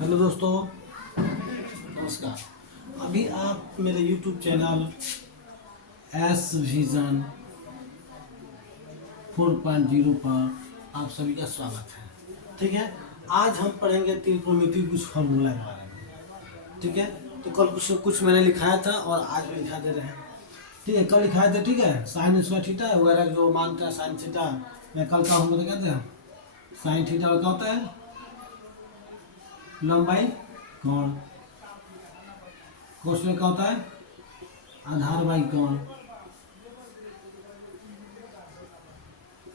Hello दोस्तों, नमस्कार। अभी आप मेरे YouTube चैनल एस विजन 4.0 पर आप सभी का स्वागत है। ठीक है, आज हम पढ़ेंगे त्रिकोणमिति कुछ फॉर्मूला के बारे में। ठीक है, तो कल कुछ मैंने लिखाया था और आज भी लिखा दे रहे हैं। ठीक है, कल लिखाया था। ठीक है, साइन स्क्वायर थीटा वगैरह जो मानता है साइन थीटा, मैं कल का हम लोग कहते हैं साइन थीटा क्या होता है, लंबाई कोण। कोस में क्या होता है, आधार बाई कोण।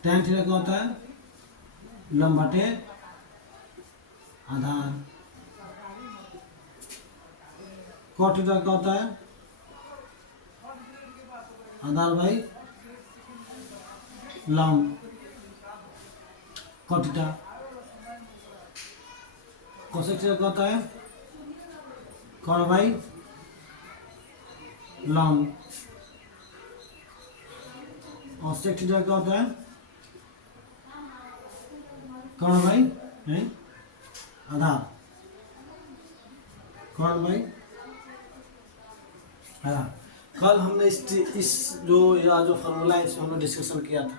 tan थीटा क्या होता है, लंब बटे आधार। cot थीटा क्या होता है, आधार बाई लंब। cot theta. cosec थीटा क्या होता है, cot बाई लंब। और sec थीटा क्या होता है, कर्ण बाई आधार। कर्ण बाई आधार। कल हमने इस जो फॉर्मूला है इसमें हमने डिस्कशन किया था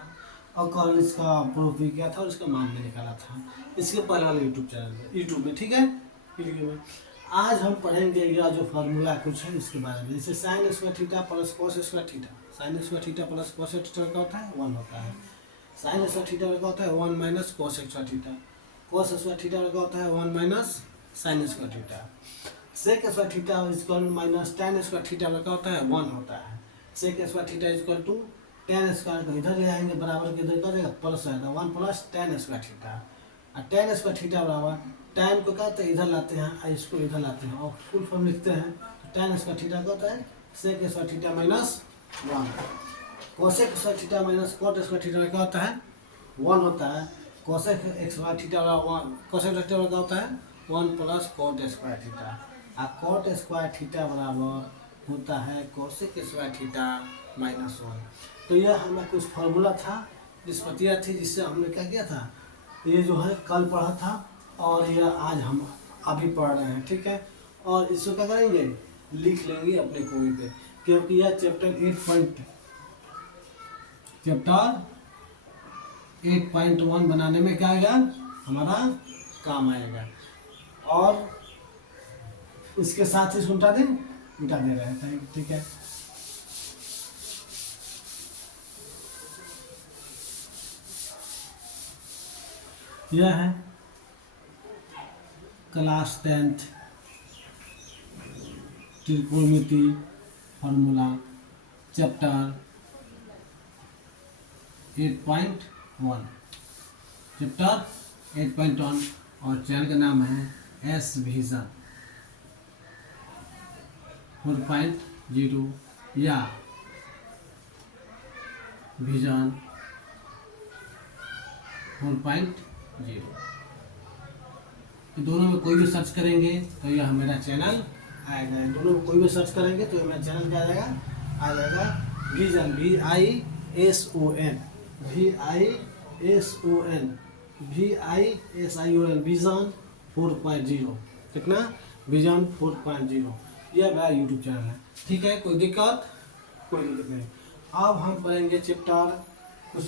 और कल इसका प्रूफ भी किया था और इसका मान भी निकाला था इसके पहले वाले यूट्यूब चैनल में, यूट्यूब में। ठीक है, वीडियो में आज हम पढ़ेंगे यह जो फॉर्मूला कुछ है इसके बारे में। जैसे sign square theta plus cos square theta, sign square theta plus cos theta क्या होता है, 1 होता है। साइन स्क्वायर थीटा का होता है 1 minus cos square theta. Cos square theta का होता है 1 minus sine square theta. Sec square theta equal minus tan square theta का होता है 1 होता है। Sec square theta equal to tan square को इधर ले आएंगे बराबर के इधर क्या जाएगा प्लस आएगा 1 प्लस tan स्क्वायर थीटा। और tan स्क्वायर थीटा बराबर tan को क्या होता है इधर लाते हैं और इसको इधर लाते हैं और फुल फॉर्म लिखते हैं। तो tan स्क्वायर थीटा का होता है sec square theta minus 1। Cosec square theta minus cot square theta क्या होता है 1 होता है। कोसेक स्क्वायर थीटा वाला 1 कोसेक थीटा का होता है 1 प्लस कॉट स्क्वायर थीटा। और कॉट स्क्वायर थीटा बराबर होता है कोसेक स्क्वायर थीटा माइनस 1। तो यह हमें कुछ फार्मूला था, निष्पत्तियाँ थी जिससे हमने क्या किया था, ये जो है कल पढ़ा था और यह आज हम अभी पढ़ रहे हैं। ठीक है, और इसको क्या करेंगे, लिख लेंगे अपने कॉपी पे, क्योंकि यह चैप्टर 8.1 बनाने में क्या आएगा, हमारा काम आएगा। और उसके साथ ही मिटा दे रहे हैं। ठीक है, यह है क्लास 10th त्रिकोणमिति फॉर्मूला चैप्टर 8.1 चैप्टर 8.1 और चैनल का नाम है एस विजन 4.0 या विजन 4.0। दोनों में कोई भी सर्च करेंगे तो यह मेरा चैनल आएगा। दोनों में कोई भी सर्च करेंगे तो मेरा चैनल क्या आ जाएगा विजन VISON विजन 4.0। कितना, विजन 4.0। यह मेरा यूट्यूब चैनल है। ठीक है, कोई दिक्कत नहीं। अब हम पढ़ेंगे चैप्टर कुछ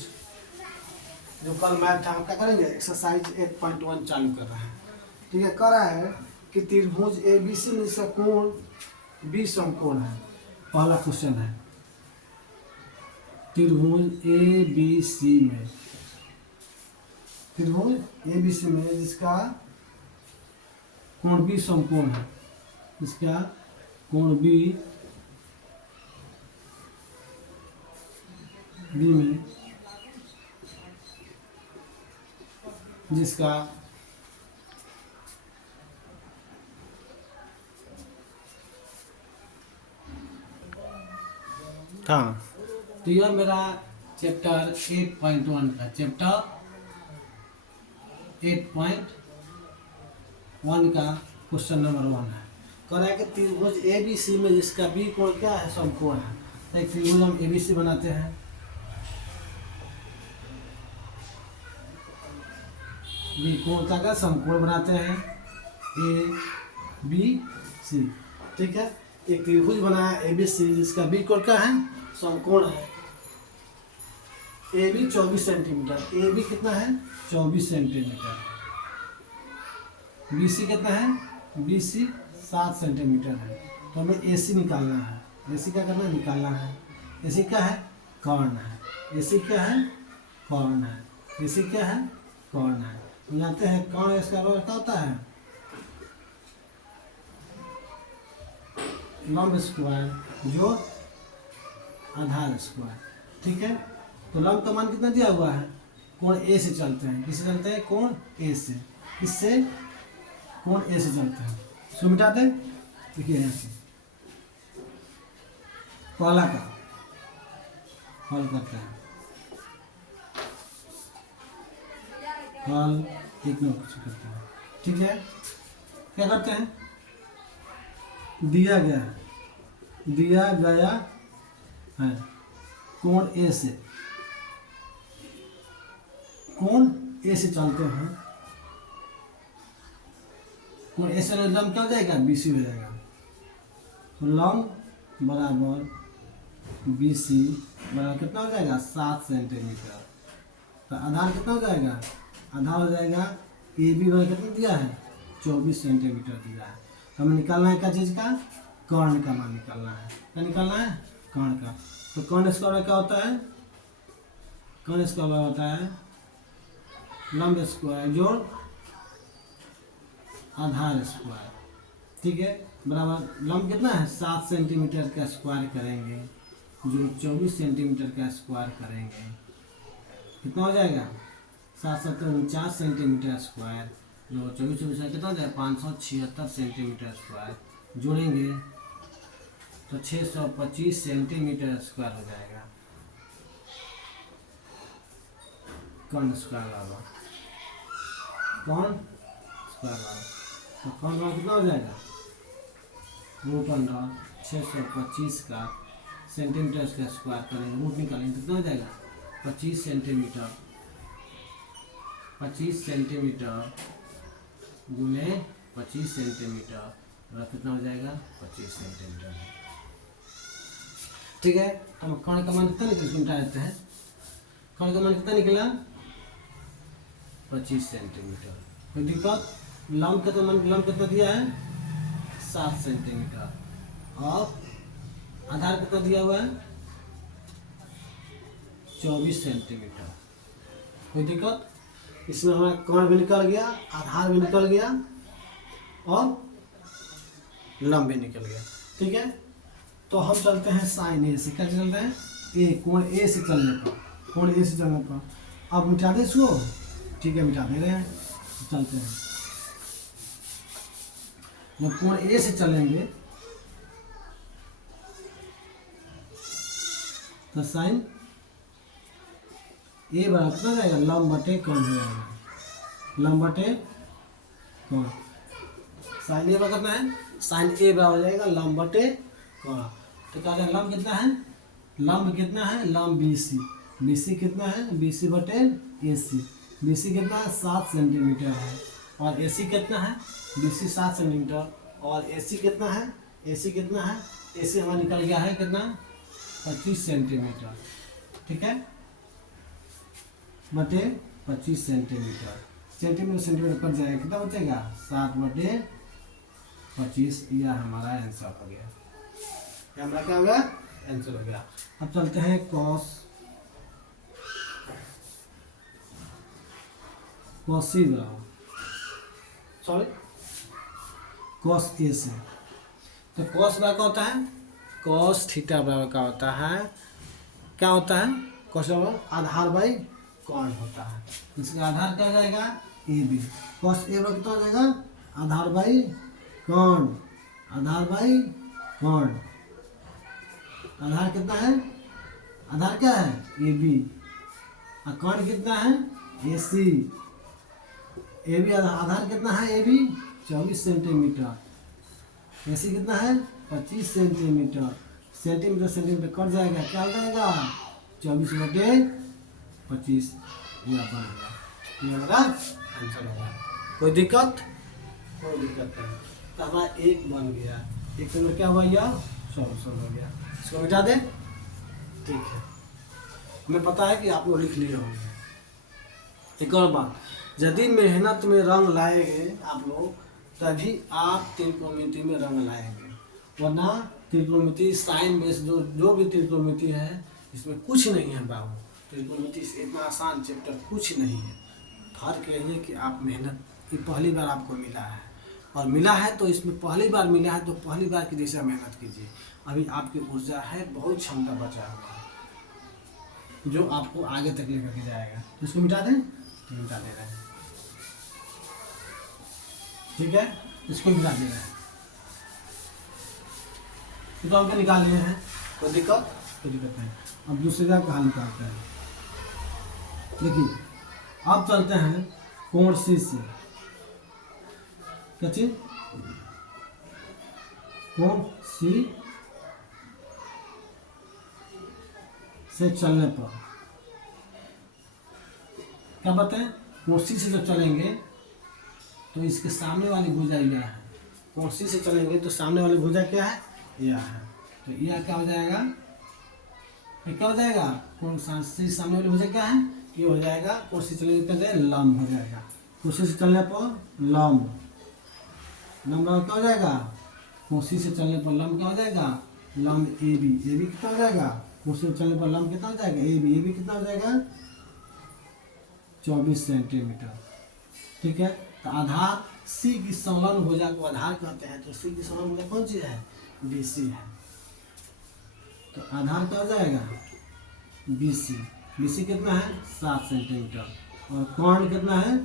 जो कल मैथ था, हम क्या करेंगे एक्सरसाइज 8.1 चालू कर रहे हैं। ठीक है, कर रहा है कि त्रिभुज ABC में इसका कोण B समकोण है। पहला क्वेश्चन है त्रिभुज ABC में जिसका कोण B समकोण है, इसका कोण B में जिसका हाँ, तो यह मेरा चैप्टर 8.1 का चैप्टर 8.1 का क्वेश्चन नंबर 1 है। कह रहा है कि त्रिभुज ABC में जिसका B कोण क्या है, समकोण है। तो एक त्रिभुज हम ABC बनाते हैं। बी कोण का समकोण बनाते हैं। ए बी सी, ठीक है। एक त्रिभुज बनाया ए बी सी, जिसका बी कोण का है, समकोण है। A B 24 centimetre, A B कितना है 24 सेंटीमीटर, बी सी कितना है, बी सी 7 सेंटीमीटर है। तो हमें ए सी निकालना है, ए सी क्या करना है, निकालना है। ए सी क्या है, कर्ण है। ए सी क्या है, कर्ण है। ए सी क्या है, कर्ण है। जानते हैं कर्ण इसका बराबर क्या होता है, लंब स्क्वायर जो आधार स्क्वायर, ठीक है। तो लंब का मान कितना दिया हुआ है, कोण ए से चलते हैं, किससे चलते हैं, कोण ए से, किससे, कोण ए से चलते हैं। इसको मिटा दें, देखिए यहाँ से पहला का हल करते हैं, हल एक नंबर कुछ करते हैं, ठीक है। क्या करते हैं, दिया गया है कोण ए से, कोण ए से चलते हैं, कोण ए से लंब क्या हो जाएगा, बी सी हो जाएगा। तो लंब बराबर बी सी बराबर कितना हो जाएगा, 7 सेंटीमीटर। तो आधार कितना हो जाएगा, आधार हो जाएगा ए बी बराबर कितना दिया है, 24 सेंटीमीटर दिया है। तो हमें निकालना है क्या चीज़ का, कर्ण का मान निकालना है। क्या निकालना है, कर्ण का। तो कर्ण स्क्वायर क्या होता है, कर्ण स्क्वायर होता है लंब स्क्वायर जोड़ आधार स्क्वायर, ठीक है। बराबर लंब कितना है, 7 सेंटीमीटर का स्क्वायर करेंगे, जो 24 सेंटीमीटर का स्क्वायर करेंगे, कितना हो जाएगा, 7 सेंटीमीटर स्क्वायर, जो 24 कितना हो जाएगा, 576 सेंटीमीटर स्क्वायर जोड़ेंगे तो 625 सेंटीमीटर स्क्वायर हो जाएगा कर्ण स्क्वायर वाला, कर्ण स्क्वायर वाला। तो कर्ण वाला कितना हो जाएगा, रूट अंडर 625 का सेंटीमीटर का स्क्वायर करेंगे, रूट निकालेंगे तो कितना हो जाएगा, 25 सेंटीमीटर, 25 सेंटीमीटर गुने 25 सेंटीमीटर, कितना हो जाएगा, 25 सेंटीमीटर, ठीक है। हम कर्ण का मान कितना निकल मिटा देते हैं, कर्ण का मान कितना निकला, 25 सेंटीमीटर। कोई दिक्कत, लंब का तो मान, लंब कितना दिया है, 7 सेंटीमीटर, और आधार कितना दिया हुआ है, 24 सेंटीमीटर। कोई दिक्कत, इसमें हमारा कर्ण भी निकल गया, आधार भी निकल गया, और लंब भी निकल गया, ठीक है। तो हम चलते हैं साइन ए से, क्या चलते हैं, ए, कोण ए से चलने पर, कोण ए से चलने पर। अब मिटा दे इसको, ठीक है, मिटा दे रहे हैं, चलते हैं। जब कोण ए से चलेंगे तो साइन ए बराबर कितना जाएगा, लंब बटे कोण हो जाएगा, लंब बटे कोण। साइन ए बराबर कितना है, साइन ए बराबर हो जाएगा लंब बटे कोण। तो क्या है, लंब कितना है, लंब कितना है, लंब बी सी, बी सी कितना है, बी सी बटे ए सी, बी सी कितना है, 7 सेंटीमीटर है, और ए सी कितना है, बी सी 7 सेंटीमीटर, और ए सी कितना है, ए सी कितना है, ए सी हमारा निकल गया है कितना, 25 सेंटीमीटर, ठीक है, बटे 25 सेंटीमीटर, सेंटीमीटर कट जाएगा, कितना बचेगा, 7 बटे 25। यह हमारा आंसर हो गया, ये हमारा क्या हो गया, आंसर हो गया। अब चलते हैं कॉस सी बराबर, सॉरी कॉस ए से। तो कॉस बराबर क्या होता है, कॉस थीटा बराबर क्या होता है, क्या होता है, कॉस बराबर आधार बाई कोण होता है। इसका आधार क्या हो जाएगा, ए बी, कॉस ए बराबर कितना हो जाएगा, आधार बाई कोण, आधार बाई कोण। आधार कितना है, आधार क्या है, ए बी, और कोण कितना है, ए सी, ए बी आधार कितना है, ए बी 24 सेंटीमीटर, ए सी कितना है, 25 सेंटीमीटर, सेंटीमीटर सेंटीमीटर कट जाएगा, क्या हो जाएगा, 24 बटे 25, यह बन गया, ये हमारा आंसर होगा। कोई दिक्कत, कोई दिक्कत नहीं। तो हमारा 1 बन गया, 1 के अंदर क्या हुआ यह 100 हो गया। इसको मिटा दें, ठीक है। हमें पता है कि आप लोग लिख लिए होंगे। एक और बात, यदि मेहनत में रंग लाएंगे आप लोग, तभी आप त्रिकोणमिति में रंग लाएंगे, वरना त्रिकोणमिति साइन बेस जो भी त्रिकोणमिति है इसमें कुछ नहीं है बाबू। त्रिकोणमिति से इतना आसान चैप्टर कुछ नहीं है। फर्क यही है कि आप मेहनत की पहली बार आपको मिला है, और मिला है तो इसमें पहली बार मिला है तो पहली बार की जैसा मेहनत कीजिए। अभी आपकी ऊर्जा है, बहुत क्षमता बचा हुआ है जो आपको आगे तक लेकर के जाएगा। तो इसको मिटा दें, तो मिटा दे रहे हैं, ठीक है। इसको मिटा दे रहे हैं, तो हमको निकाल लिए हैं, कोई दिक्कत नहीं। अब दूसरे का हल निकालते हैं। देखिए अब चलते हैं कोण सी से, क्या चीज, कोण सी से चलने पर क्या बताएं, कोण सी से जब चलेंगे तो इसके सामने वाली भुजा यह है। कोण सी से चलेंगे तो सामने वाली भुजा क्या है, यह है। तो यह क्या हो जाएगा, क्या हो जाएगा, कोण सी सामने वाली भुजा क्या है, ये हो जाएगा। कोण सी चलेंगे कहते हैं लंब हो जाएगा। कोण सी से चलने पर लंब क्या हो जाएगा, कोण सी से चलने पर लंब क्या हो जाएगा, लंब ए बी कितना हो जाएगा, कोण सी से चलने पर लंब कितना हो जाएगा, ए बी कितना हो जाएगा 24 सेंटीमीटर, ठीक है। तो आधार सी की संलग्न भुजा को आधार कहते हैं, तो सी की संलग्न भुजा कौन सी है, BC है। तो आधार क्या हो जाएगा BC कितना है 7 सेंटीमीटर, और कोण कितना है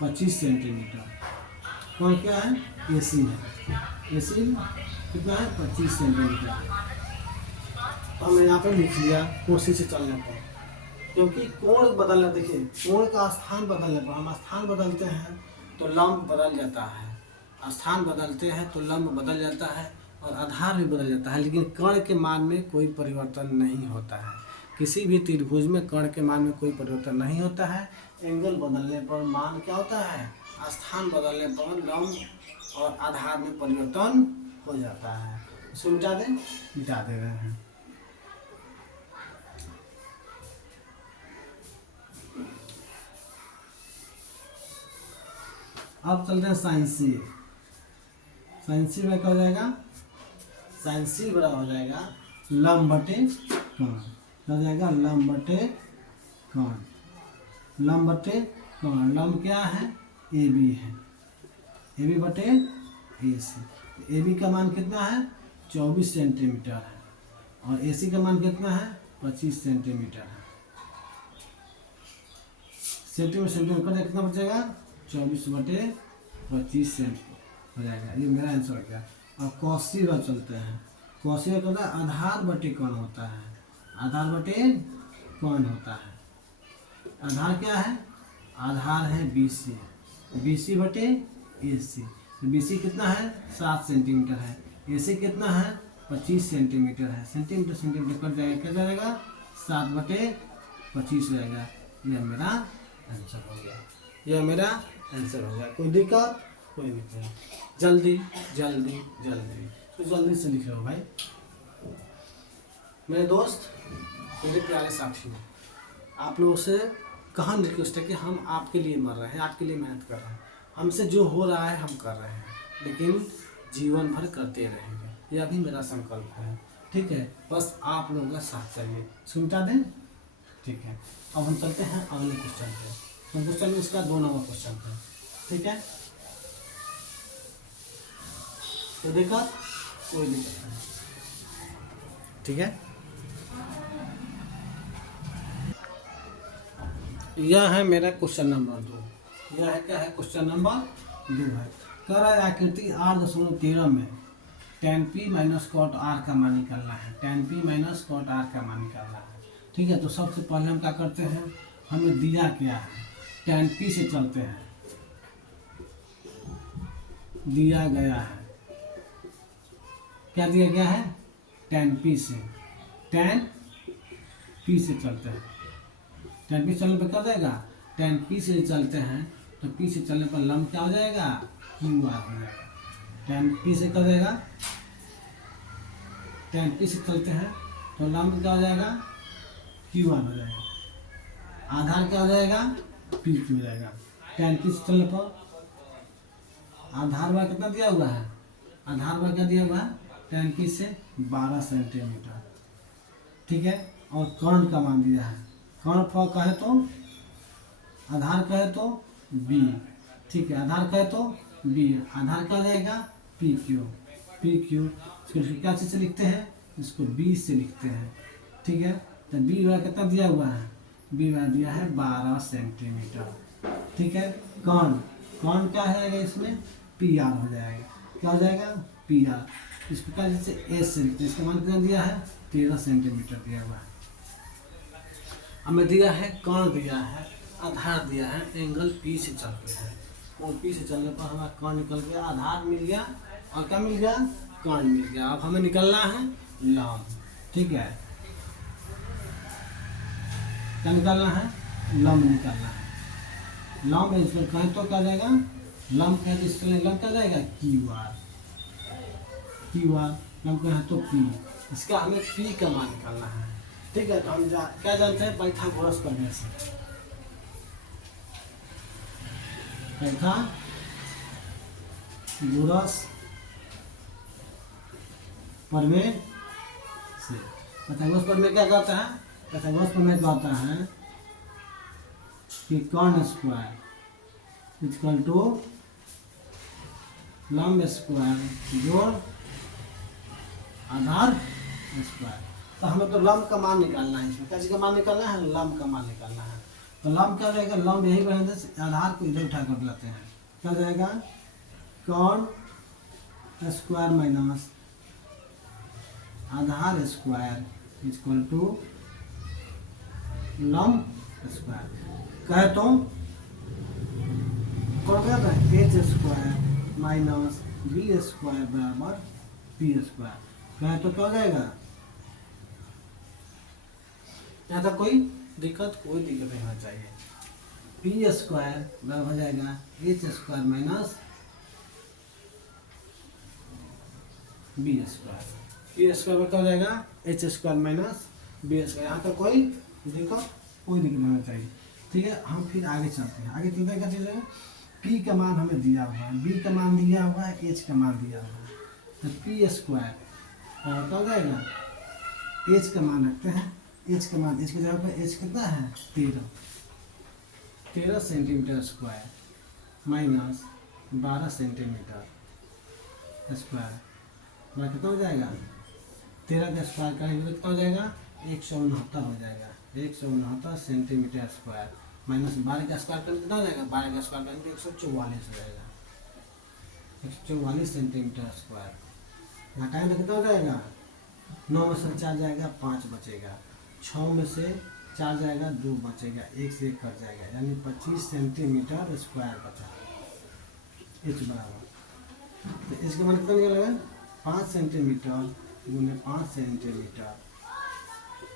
25 सेंटीमीटर। कोण क्या है, AC है, AC कितना है 25 सेंटीमीटर। तो हमने यहाँ पे लिख लिया कोण सी से चलने पर, क्योंकि कोण बदलना, देखिए कोण का स्थान बदलने पर, हम स्थान बदलते हैं तो लंब बदल जाता है, स्थान बदलते हैं तो लंब बदल जाता है और आधार भी बदल जाता है, लेकिन कर्ण के मान में कोई परिवर्तन नहीं होता है। किसी भी त्रिभुज में कर्ण के मान में कोई परिवर्तन नहीं होता है। एंगल बदलने पर मान क्या होता है, स्थान बदलने पर लंब और आधार में परिवर्तन हो जाता है। इसको मिटा दे रहे हैं। अब चलते हैं साइंस सी में क्या हो जाएगा, साइंस सी बराबर हो जाएगा लंब बटे कर्ण, क्या हो जाएगा लंब बटे कर्ण। लंब क्या है, AB है, AB बटे AC। AB का मान कितना है 24 सेंटीमीटर है, और AC का मान कितना है 25 सेंटीमीटर है। सेंटीमीटर कर कितना बचेगा 24 बटे 25 सेंटीमीटर हो जाएगा। ये मेरा आंसर हो गया। और कॉसी पर चलते हैं। कॉसी में होता है आधार बटे कर्ण होता है, आधार बटे कर्ण होता है। आधार क्या है, आधार है BC बटे AC। BC कितना है 7 सेंटीमीटर है, AC कितना है 25 सेंटीमीटर है। सेंटीमीटर कट जाएगा, क्या जाएगा 7 बटे 25 हो जाएगा। यह मेरा आंसर हो गया, यह मेरा आंसर हो गया। कोई दिक्कत, कोई नहीं। जल्दी तो जल्दी से लिख लो भाई। मेरे दोस्त, मेरे प्यारे साथियों, आप लोगों से कहाँ रिक्वेस्ट है कि हम आपके लिए मर रहे हैं, आपके लिए मेहनत कर रहे हैं। हमसे जो हो रहा है हम कर रहे हैं, लेकिन जीवन भर करते रहेंगे, यह भी मेरा संकल्प है, ठीक है। बस आप लोगों का साथ चाहिए। सुनता दें, ठीक है। अब हम चलते हैं अगले क्वेश्चन पे। हम क्वेश्चन में इसका 2 नंबर क्वेश्चन है, ठीक है। तो देखा, कोई दिक्कत नहीं, ठीक है। यह है मेरा क्वेश्चन नंबर 2। यह है क्या है, क्वेश्चन नंबर 2 है। कह रहा है आकृति 8.13 में tan P minus cot R का मान निकालना है। tan P minus cot R का मान निकालना है, ठीक है। तो सबसे पहले हम क्या करते हैं, हमें दिया क्या है, tan P से चलते हैं। दिया गया है, क्या दिया गया है, tan P से चलते हैं। tan P चलने पर क्या जाएगा, tan P से चलते हैं तो पी से चलने पर लंब क्या हो जाएगा, क्यू आर हो जाएगा। tan पी से क्या हो जाएगा, tan पी से चलते हैं तो लंब क्या हो जाएगा, क्यू आर हो जाएगा। आधार क्या हो जाएगा, पी क्यू हो जाएगा। tan पी से चलने पर आधार वाला कितना दिया हुआ है, आधार वाला क्या दिया हुआ है, tan पी से 12 सेंटीमीटर, ठीक है। और कर्ण का मान दिया है, कर्ण पर कहे तो आधार कहे तो बी, ठीक है, आधार कहे तो बी, आधार क्या जाएगा, पी क्यू, पी क्यू। इसको क्या चीज़ से लिखते हैं, इसको बी से लिखते हैं, ठीक है। तो बी वाला कितना दिया हुआ है, बी वाला दिया है 12 सेंटीमीटर, ठीक है। कर्ण, कर्ण क्या है इसमें, पी आर हो जाएगा, क्या हो जाएगा, पी आर। इसको क्या जैसे एस से लिखते हैं, इसका मान कितना दिया है, 13 सेंटीमीटर दिया हुआ है। हमें दिया है कर्ण दिया है, आधार दिया है, एंगल पी से चलते हैं, और पी से चलने पर हमारा कर्ण निकल गया, आधार मिल गया और क्या मिल गया, कर्ण मिल गया। अब हमें निकलना है लंब, ठीक है, क्या निकालना है, लंब निकालना है। लंब इसमें कहें तो क्या जाएगा, लंब कहें इसमें लंब क्या जाएगा, क्यू आर, क्यू आर। लंब कहें तो पी, इसका हमें पी का मान निकालना है, ठीक है। तो हम क्या जानते हैं, पाइथागोरस प्रमेय से, पाइथागोरस प्रमेय से, पाइथागोरस प्रमेय क्या कहता है, पाइथागोरस प्रमेय कहता है कि कर्ण स्क्वायर इक्वल टू लंब स्क्वायर जोड़ आधार स्क्वायर। तो हमें तो लंब का मान निकालना है, इसमें क्या चीज़ का मान निकालना है, लंब का मान निकालना है। तो लंब क्या रहेगा, लंब यही रहेगा, आधार को इधर उठा कर लाते हैं, क्या जाएगा, कर्ण स्क्वायर माइनस आधार स्क्वायर इक्वल टू लंब स्क्वायर। कहे तो कौन क्या था, H square minus B square बराबर पी स्क्वायर। कहे तो क्या हो जाएगा, यहाँ तक कोई दिक्कत नहीं होना चाहिए। पी स्क्वायर बराबर हो जाएगा H square minus B square. P square क्या हो जाएगा, H square minus B square. यहाँ तक कोई दिक्कत नहीं होना चाहिए, ठीक है। हम फिर आगे चलते हैं, आगे चलते क्या चीज़ है, पी का मान हमें दिया हुआ है, बी का मान दिया हुआ है, एच का मान दिया हुआ है। तो पी स्क्वायर क्या हो जाएगा, एच का मान रखते हैं, एच का मान, एच की जगह पर एच कितना है, 13 centimetre square minus 12 centimetre square, कितना हो जाएगा, 13 का स्क्वायर करेंगे तो कितना हो जाएगा, 169 हो जाएगा, 169 सेंटीमीटर स्क्वायर माइनस 12 का स्क्वायर करेंगे कितना हो जाएगा, 12 का स्क्वायर करेंगे 144 हो जाएगा, 144 सेंटीमीटर स्क्वायर। घटाएंगे तो कितना हो जाएगा, 9 में से 4 जाएगा, 5 बचेगा, 6 में से 4 जाएगा, 2 बचेगा, 1 से 1 कट जाएगा, यानी 25 सेंटीमीटर स्क्वायर बचा, एच बराबर। तो इसके मान कितना निकलेगा, 5 सेंटीमीटर गुने 5 सेंटीमीटर,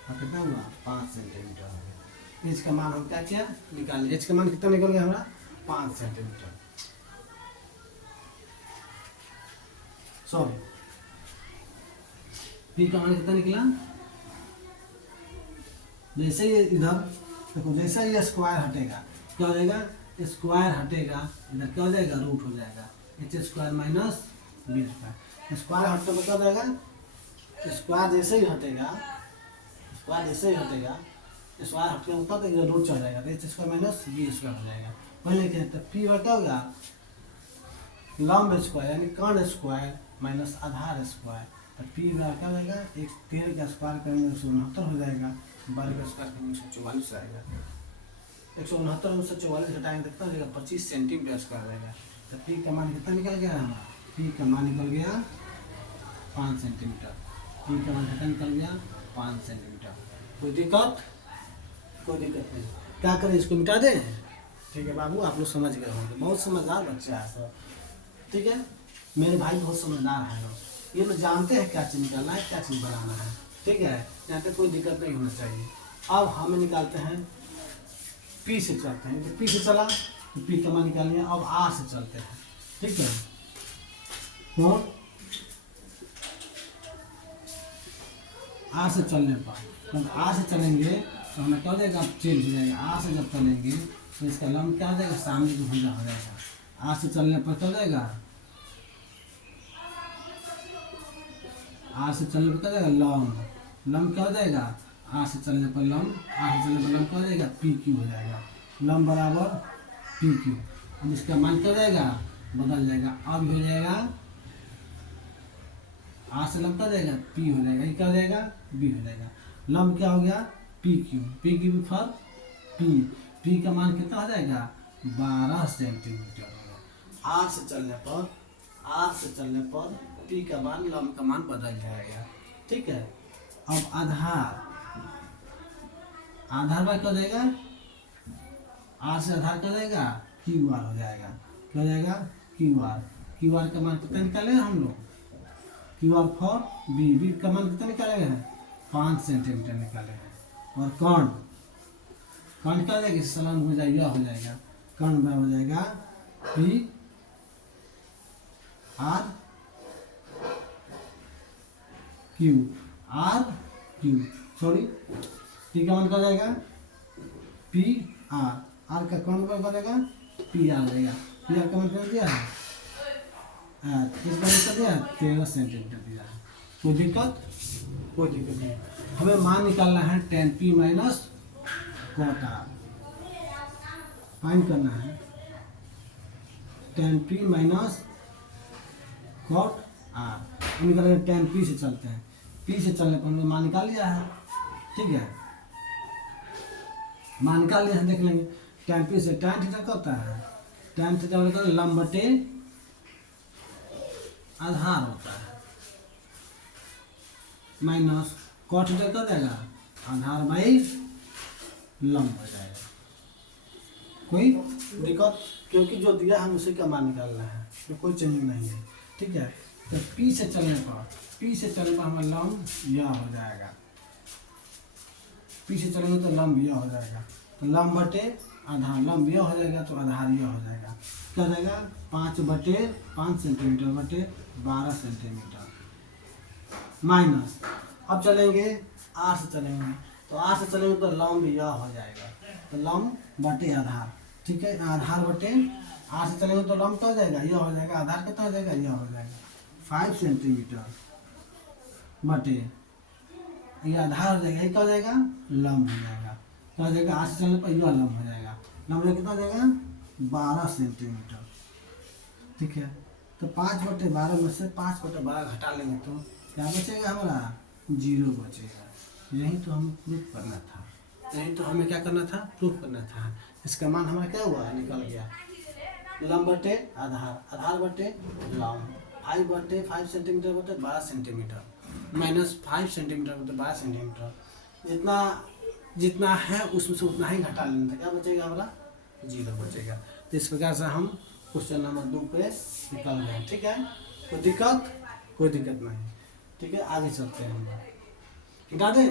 और कितना हुआ, 5 सेंटीमीटर हो गया। एच का मान हम क्या किया, निकाल, एच का मान कितना निकल गया हमारा, 5 सेंटीमीटर। सॉरी, पी का मान कितना निकला, जैसे ही इधर देखो, जैसे ही स्क्वायर हटेगा क्या हो जाएगा, स्क्वायर हटेगा इधर क्या हो जाएगा, रूट हो जाएगा, H square minus B square. Square हटने पर क्या हो जाएगा, स्क्वायर जैसे ही हटेगा, स्क्वायर जैसे ही हटेगा, स्क्वायर हटने पर तो इधर रूट चल जाएगा, तो H square minus B square हो जाएगा। पहले क्या है, पी पर क्या होगा, लंब स्क्वायर यानी कर्ण स्क्वायर माइनस आधार स्क्वायर। तो पी बार क्या हो जाएगा, 13 का स्क्वायर करेंगे 169 हो जाएगा, 12 का स्क्वायर करेंगे 144 आएगा, 169 में 144 घटाएंगे कितना हो जाएगा, 25 सेंटीमीटर स्क्वायर रहेगा। तो पी का मान कितना निकल गया हमारा, पी का मान निकल गया 5 सेंटीमीटर, पी का मान कितना निकल गया, 5 सेंटीमीटर। कोई दिक्कत नहीं, क्या करें, इसको मिटा दें, ठीक है बाबू, आप लोग समझ गए होंगे, बहुत समझदार बच्चा है सब, ठीक है। मेरे भाई बहुत समझदार है लोग, ये लोग जानते हैं क्या चीज़ निकालना है, क्या चीज़ बनाना है, ठीक है। यहाँ पे कोई दिक्कत नहीं होना चाहिए। अब हमें निकालते हैं, पी से चलते हैं, पी से चला तो पी का मान निकाल लिया। अब आर से चलते हैं, ठीक है। कौन आर से चलने पर, जब आर से चलेंगे तो हमें क्या हो जाएगा, चेंज हो जाएगा। आर से जब चलेंगे तो इसका लंब क्या हो जाएगा, सामने की भुजा हो जाएगा। आर से चलने पर क्या हो जाएगा, आर से चलने पर क्या हो जाएगा, लंब। लंब क्या हो जाएगा, आर से चलने पर लंब, आर से चलने पर लंब क्या हो जाएगा, पी क्यू हो जाएगा। लंब बराबर पी क्यू। अब इसका मान क्या हो जाएगा, बदल जाएगा। अब हो जाएगा आर से लंब क्या हो जाएगा, पी हो जाएगा। ये क्या हो जाएगा, बी हो जाएगा। लंब क्या हो गया, P Q. P Q for P. P का मान कितना हो जाएगा, 12 सेंटीमीटर होगा। आर से चलने पर, आर से चलने पर पी का मान, लंब का मान बदल जाएगा, ठीक है। अब आधार, आधार पर क्या हो जाएगा, आर से आधार क्या हो जाएगा, क्यू आर हो जाएगा। क्या हो जाएगा, क्यू आर। क्यू आर का मान कितना निकालेंगे हम लोग, Q R for B. B का मान कितना निकाले हैं, 5 सेंटीमीटर निकाले हैं। और कर्ण, कर्ण क्या हो जाएगा, सलन हो जाएगा, हो जाएगा। कर्ण में हो जाएगा P R Q, R Q, sorry P का मान क्या हो जाएगा, पी आर। आर का कौन पर बनेगा, पी आर रहेगा। पी आर का मान कर दिया है, इस बार कर दिया 13 सेंटीमीटर दिया है। कोई दिक्कत, कोई दिक्कत नहीं। हमें मान निकालना है tan p minus cot r। Find करना है tan p minus cot r। हम निकालेंगे tan p से चलते हैं। p से चलने पर हमने मान निकाल लिया है, ठीक है। मान निकाल लिया है, देख लेंगे। tan p से tan थीटा क्या होता है, tan थीटा होता है लंब बटे आधार होता है, माइनस cot थीटा क्या जाएगा, आधार बाई लंब हो जाएगा। कोई दिक्कत, क्योंकि जो दिया हम उसी का मान निकालना है, तो कोई चेंजिंग नहीं है, ठीक है। तो P से चलने पर, P से चलने पर हमारा लंब यह हो जाएगा। P से चलेंगे तो लंब यह हो जाएगा। तो लंब बटे आधार, लंब यह हो जाएगा तो आधार यह हो जाएगा। क्या हो जाएगा, 5/5 सेंटीमीटर बटे 12 सेंटीमीटर माइनस। अब चलेंगे आर से चलेंगे, तो आर से चलेंगे तो लंब यह हो जाएगा। तो लंब बटे आधार, ठीक है। आधार बटे आर से चलेंगे तो लंब क्या हो जाएगा, यह हो जाएगा। आधार कितना हो जाएगा, यह हो जाएगा 5 सेंटीमीटर बटे ये आधार हो जाएगा। ये क्या हो जाएगा, लंब हो जाएगा। क्या हो जाएगा, आर से चलने पर यह लंब हो जाएगा। लंब कितना हो जाएगा, 12 सेंटीमीटर, ठीक है। तो 5/12 में से 5/12 घटा लेंगे तो क्या बचेगा, हमारा 0 बचेगा। यही तो हमें प्रूफ करना था, यही तो हमें क्या करना था, प्रूफ करना था। इसका मान हमारा क्या हुआ, निकल गया। लंब बटे आधार, आधार बटे लंब, 5/5 सेंटीमीटर बटे 12 सेंटीमीटर माइनस 5 सेंटीमीटर बटे 12 सेंटीमीटर। जितना जितना है उसमें से उतना ही घटा लेना था। क्या बचेगा हमारा, 0 बचेगा। तो इस प्रकार से हम क्वेश्चन नंबर 2 पे निकल गए, ठीक है। कोई दिक्कत, कोई दिक्कत नहीं, ठीक है। आगे चलते हैं हम, मिटा दें,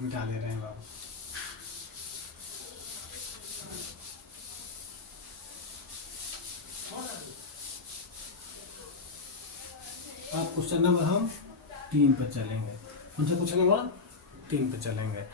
मिटा दे रहे हैं बाबू। अब क्वेश्चन नंबर हम 3 पे चलेंगे। कौन सा क्वेश्चन नंबर 3 पे चलेंगे।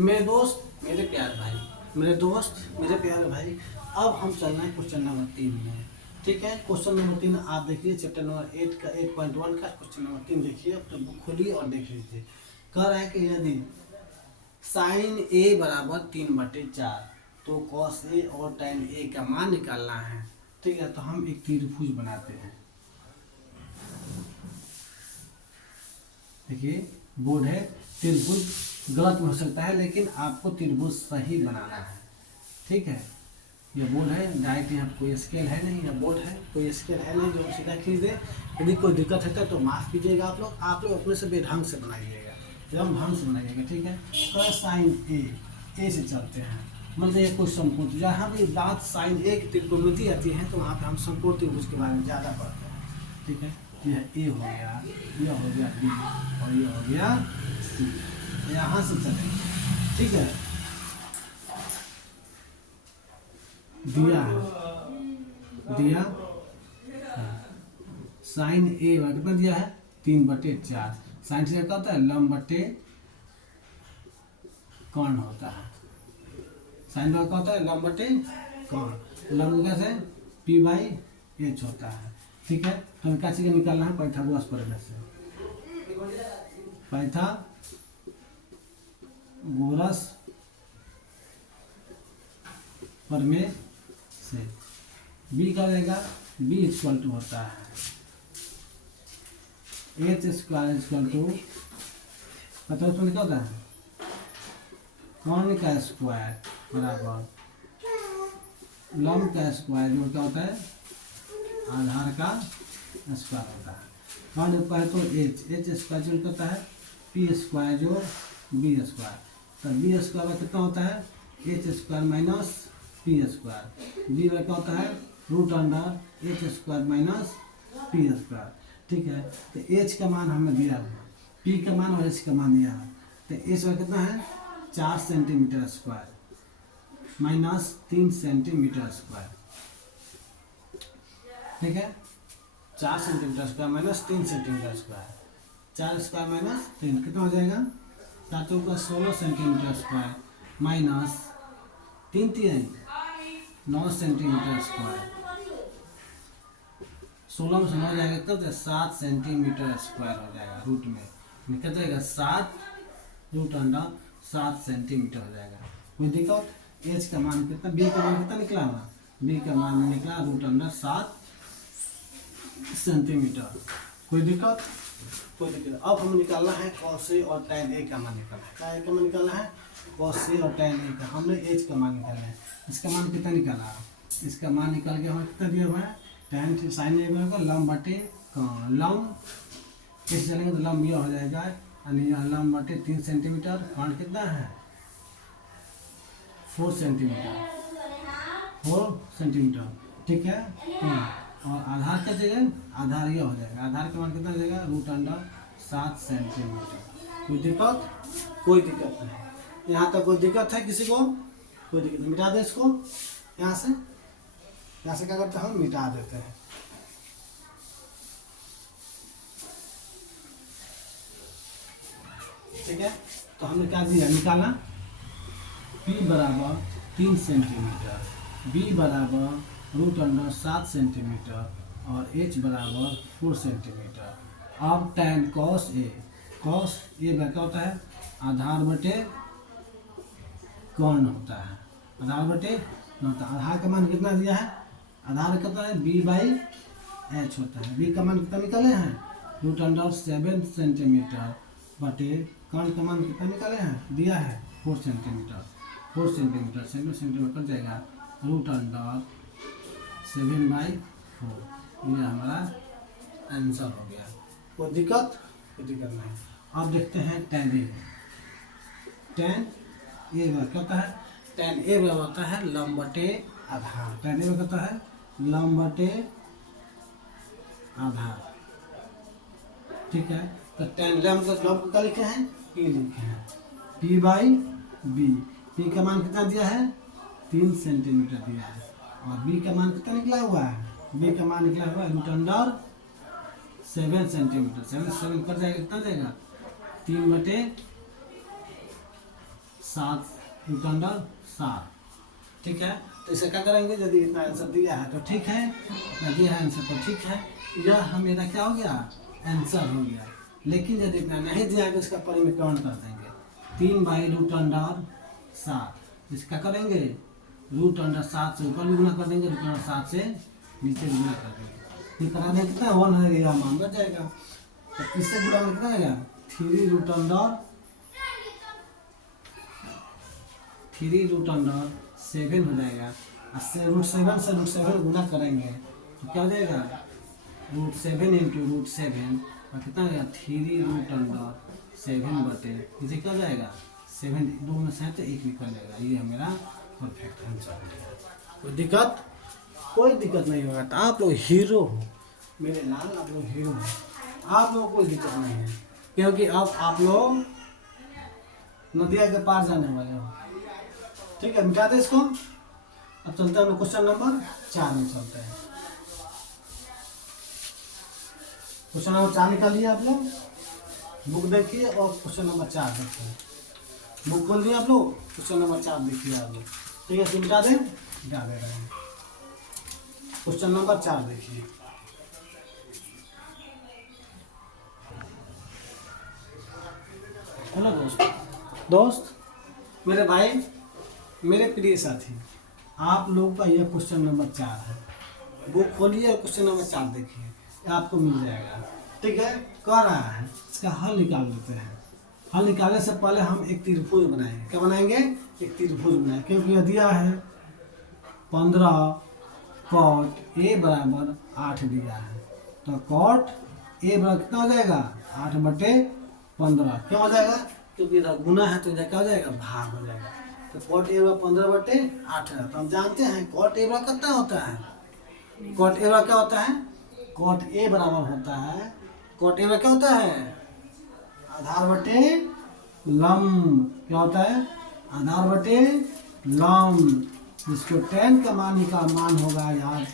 मेरे दोस्त, मेरे प्यारे भाई, मेरे दोस्त, मेरे प्यारे भाई, अब हम चल रहे हैं क्वेश्चन नंबर 3 में, ठीक है। क्वेश्चन नंबर 3 आप देखिए, चैप्टर नंबर 8 का 8.1 का क्वेश्चन नंबर 3 देखिए, अपने बुक खोलिए और देख लीजिए। कह रहा है कि यदि साइन a बराबर 3/4 तो कॉस a और tan a का मान निकालना है, ठीक है। तो हम एक त्रिभुज बनाते हैं। देखिए बोर्ड है, त्रिभुज गलत हो सकता है लेकिन आपको त्रिभुज सही बनाना है, ठीक है। ये बोर्ड है, डायरेक्ट यहाँ कोई स्केल है नहीं, यह बोर्ड है, कोई स्केल है नहीं जो हम सीधा खींच दे। यदि कोई दिक्कत है तो माफ़ कीजिएगा, आप लोग अपने से बेढंग से बनाइएगा, एकदम ढंग से बनाइएगा, ठीक है। तो साइन ए से चलते हैं, मतलब ये कोई समकोण, जहाँ भी बात साइन ए की त्रिकोणमिति आती है तो वहाँ पे हम समकोण त्रिभुज के बारे में ज़्यादा पढ़ते हैं, ठीक है। यह ए हो गया, यह हो गया बी और यह हो गया सी। यहाँ से चलेंगे, ठीक है। दिया है, दिया साइन ए कितना दिया है 3/4। साइन थीटा क्या होता है लंब बटे कर्ण होता है। साइन क्या होता है लंब बटे कर्ण। लंब कैसे p/h होता है। ठीक है, तो हमें क्या चीज निकालना है पाइथागोरस प्रमेय से। पाइथागोरस प्रमेय से b का रहेगा b इक्वल टू होता है h² इक्वल टू पता है उसमें क्या होता है कर्ण का स्क्वायर बराबर लंब का स्क्वायर जो क्या होता है आधार का स्क्वायर होता है। कर्ण का है तो h स्क्वायर जो करता है p² जो b²। तो b² कितना होता है h² माइनस p²। b क्या होता है √h² माइनस p²। ठीक है, तो h का मान हमें दिया है, p का मान और h का मान दिया है। तो h कितना है 4 centimetre square minus 3 centimetre square. ठीक है, 4 centimetre square minus 3 centimetre square. 4 square minus 3 कितना हो जाएगा 7 का 16 centimetre square minus 3 3 9 centimetre square. 16 में से 9 जाएगा तब 7 सेंटीमीटर स्क्वायर हो जाएगा। रूट में निकल जाएगा 7 सेंटीमीटर हो जाएगा। कोई दिक्कत। एच का मान कितना बी का मान कितना निकला हुआ बी का मान निकला √7 सेंटीमीटर। कोई दिक्कत। कोई दिक्कत। अब हमें निकालना है cos A और tan A का मान निकालना है। क्या का मान निकालना है cos A और tan A का। हमने एच का मान निकालना है। इसका मान कितना निकाला इसका मान निकाल के हमें कितना दिया हुआ है tan sin A होगा लंब बटे लंब इस चलेंगे तो लंब यह हो जाएगा यानी यह लंब बटे 3 सेंटीमीटर। कर्ण कितना है 4 सेंटीमीटर 4 सेंटीमीटर। ठीक है, और आधार क्या जगह आधार यह हो जाएगा। आधार का मान कितना हो जाएगा √7 सेंटीमीटर। कोई दिक्कत। कोई दिक्कत नहीं। यहाँ तक कोई दिक्कत है किसी को कोई दिक्कत नहीं। मिटा दे इसको यहाँ से क्या करते हैं हम मिटा देते हैं। ठीक है, तो हमने क्या दिया निकाला p बराबर 3 सेंटीमीटर b बराबर √7 सेंटीमीटर और h बराबर 4 सेंटीमीटर। अब tan cos A क्या होता है आधार बटे कर्ण होता है। आधार बटे आधार का मान कितना दिया है आधार कितना है b/h होता है। b का मान कितना निकाले हैं √7 सेंटीमीटर बटे कर्ण का मान कितना निकाले हैं दिया है 4 सेंटीमीटर। 4 सेंटीमीटर सेंटीमीटर जाएगा √7/4। ये हमारा आंसर हो गया। कोई दिक्कत नहीं। अब देखते हैं tan A। tan A कहता है tan A होता है लंब बटे आधार। tan A कहता है लंब बटे आधार। ठीक है, तो tan लंब का क्या लिखे हैं p लिखे हैं p/b। p का मान कितना दिया है 3 सेंटीमीटर दिया है और b का मान कितना निकला हुआ है b का मान निकला हुआ है √7 सेंटीमीटर। 7 कर जाएगा कितना जाएगा 3/7 √7। ठीक है, तो इसे क्या करेंगे यदि इतना आंसर दिया है तो ठीक है इतना दिया है आंसर तो ठीक है। यह मेरा क्या हो गया आंसर हो गया। लेकिन यदि इतना नहीं दिया है तो इसका परिमीकरण कर देंगे 3/√7। इसका करेंगे √7 से ऊपर भी गुना कर देंगे √7 से नीचे भी गुना कर देंगे। ये करा दें कितना 1 हो जाएगा मान बच जाएगा। तो इससे गुना में कितना आएगा 3√7 हो जाएगा। √7 से √7 गुना करेंगे तो क्या हो जाएगा √7 × √7 और कितना हो जाएगा 3√7 बटे इसे क्या हो जाएगा 7 2 में से तो 1 निकल जाएगा। ये मेरा परफेक्ट आंसर है। कोई दिक्कत नहीं होगा। तो आप लोग हीरो हो मेरे लाल, आप लोग हीरो हो। आप लोगों को कोई दिक्कत नहीं है क्योंकि अब आप लोग नदिया के पार जाने वाले हो। ठीक है, मिटा दे इसको। अब चलते हैं हम क्वेश्चन नंबर 4 में चलते हैं। क्वेश्चन नंबर 4 निकालिए आप लोग, बुक देखिए और क्वेश्चन नंबर 4 देखिए। बुक खोल दिए आप लोग, क्वेश्चन नंबर 4 देखिए आप लोग। ठीक है, इसमें मिटा दे रहे हैं। क्वेश्चन नंबर 4 देखिए। हेलो दोस्त, मेरे भाई, मेरे प्रिय साथी, आप लोगों का यह क्वेश्चन नंबर 4 है। बुक खोलिए और क्वेश्चन नंबर 4 देखिए, आपको मिल जाएगा। ठीक है, कह रहा है इसका हल निकाल लेते हैं। हल निकालने से पहले हम एक त्रिभुज बनाएंगे। क्या बनाएंगे? एक त्रिभुज बनाएंगे, क्योंकि यह दिया है 15 cot a बराबर 8 दिया है। तो cot a बराबर कितना हो जाएगा? 8/15। क्यों हो जाएगा? क्योंकि इधर गुना है तो इधर क्या हो जाएगा? भाग हो जाएगा। तो cot a बराबर 15/8 है। तो हम जानते हैं cot a बराबर कितना होता है? cot a बराबर क्या होता है? cot a बराबर होता है, cot a बराबर क्या होता है? आधार बटे लंब। क्या होता है? आधार बटे लंब। जिसको tan का मान होगा यार,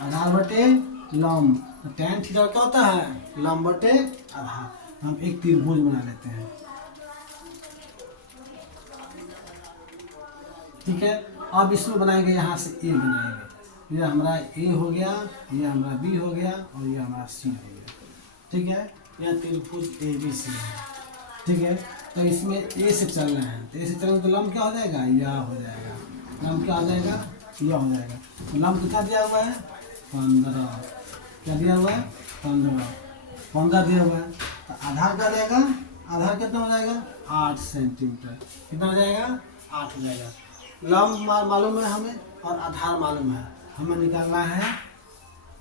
आधार बटे लंब। तो tan थीटा क्या होता है? लंब बटे आधार। हम एक त्रिभुज बना लेते हैं। ठीक है, अब इसमें बनाएंगे, यहाँ से ए बनाएंगे। ये हमारा ए हो गया, ये हमारा बी हो गया और ये हमारा सी हो गया। ठीक है, यह त्रिभुज ए बी सी है। ठीक है, तो इसमें ए से चल रहे हैं, तो ए से चलेंगे तो लंब क्या हो जाएगा? यह हो जाएगा। लंब क्या हो जाएगा? यह हो जाएगा। तो लंब कितना दिया हुआ है? 15। क्या दिया हुआ है? 15 दिया हुआ है। तो आधार क्या देगा? आधार कितना हो जाएगा? 8 सेंटीमीटर। कितना हो जाएगा? 8 हो जाएगा। लंब मालूम है हमें और आधार मालूम है, हमें निकालना है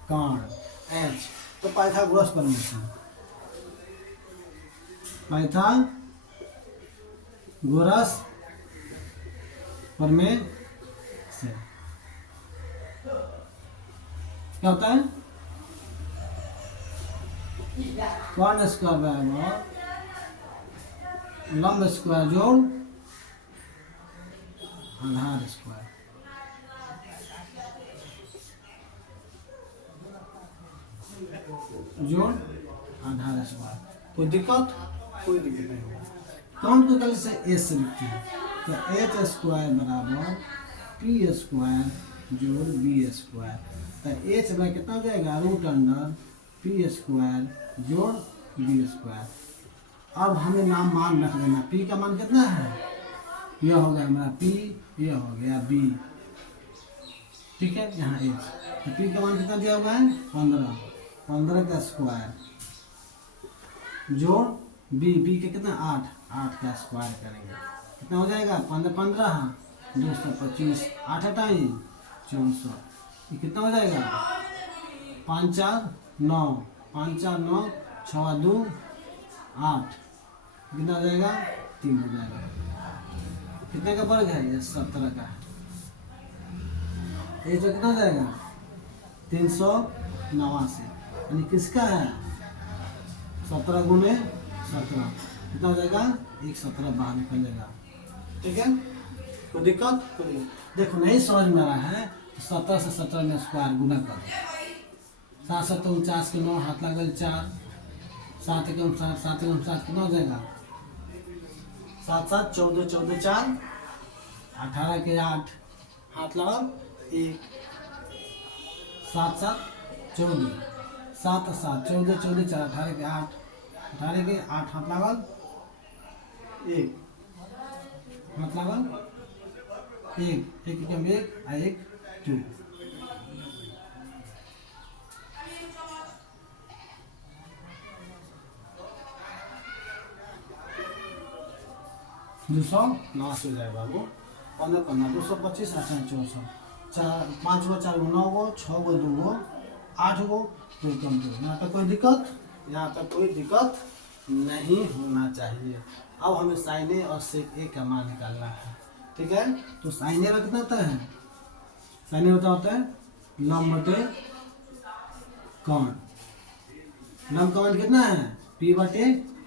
कोण एच। तो पाइथागोरस प्रमेय, पाइथागोरस प्रमेय से क्या होता है? कोण स्क्वायर बराबर लंब स्क्वायर जोड़ आधार स्क्वायर। जोड़ आधार स्क्वायर। कोई दिक्कत? कोई दिक्कत नहीं होगा। कौन को कल से ए से लिखते हैं, तो एच स्क्वायर बराबर पी स्क्वायर जोड़ बी स्क्वायर। तो एच में कितना हो जाएगा? √अंडर पी स्क्वायर जोड़ बी स्क्वायर। अब हमें नाम मान रख देना। पी का मान कितना है? यह हो गया हमारा पी, यह हो गया बी। ठीक है, यहाँ एच। तो पी का मान कितना दिया हुआ है? 15 का स्क्वायर जोड़ बी के कितना? 8 का स्क्वायर करेंगे, कितना हो जाएगा? 15 225, 8 हटाई 400। ये कितना हो जाएगा? 5 4 9, 5 4 9, 6 2 8। कितना हो जाएगा? 3 हो जाएगा। कितने का वर्ग है? ये 17 का है। ये तो कितना हो जाएगा? 389। यानी किसका है? 17 गुने 17 कितना हो जाएगा? 117 बाहर निकल जाएगा। ठीक है, कोई दिक्कत? कोई दिक्कत? देखो नहीं समझ में आ रहा है तो 17 से 17 में स्क्वायर गुना कर दो। 7 7 49 के 9 हाथ लगल 4, 7 1 7 7 1 7 कितना हो जाएगा? 7 7 14 14 4, 18 के 8 हाथ लगा 1, 7 7 14, 7 7 14 14 4, 18 के 8, 18 के 8 हाथ लागल 1, हाथ लागल 1 1 कम 1 आ 1 2। 289 हो जाएगा बाबू। 15 15 225 8 64, 4 5 गो 4 गो 9 गो 6 गो 2 गो 8 गो 2 कम 2। यहाँ तक कोई दिक्कत? यहाँ तक कोई दिक्कत नहीं होना चाहिए। अब हमें साइन ए और सेक ए का मान निकालना है। ठीक है, तो साइन ए का कितना होता है? साइन ए होता है लंब बटे कोण। लंब का मान कितना है? पी बटे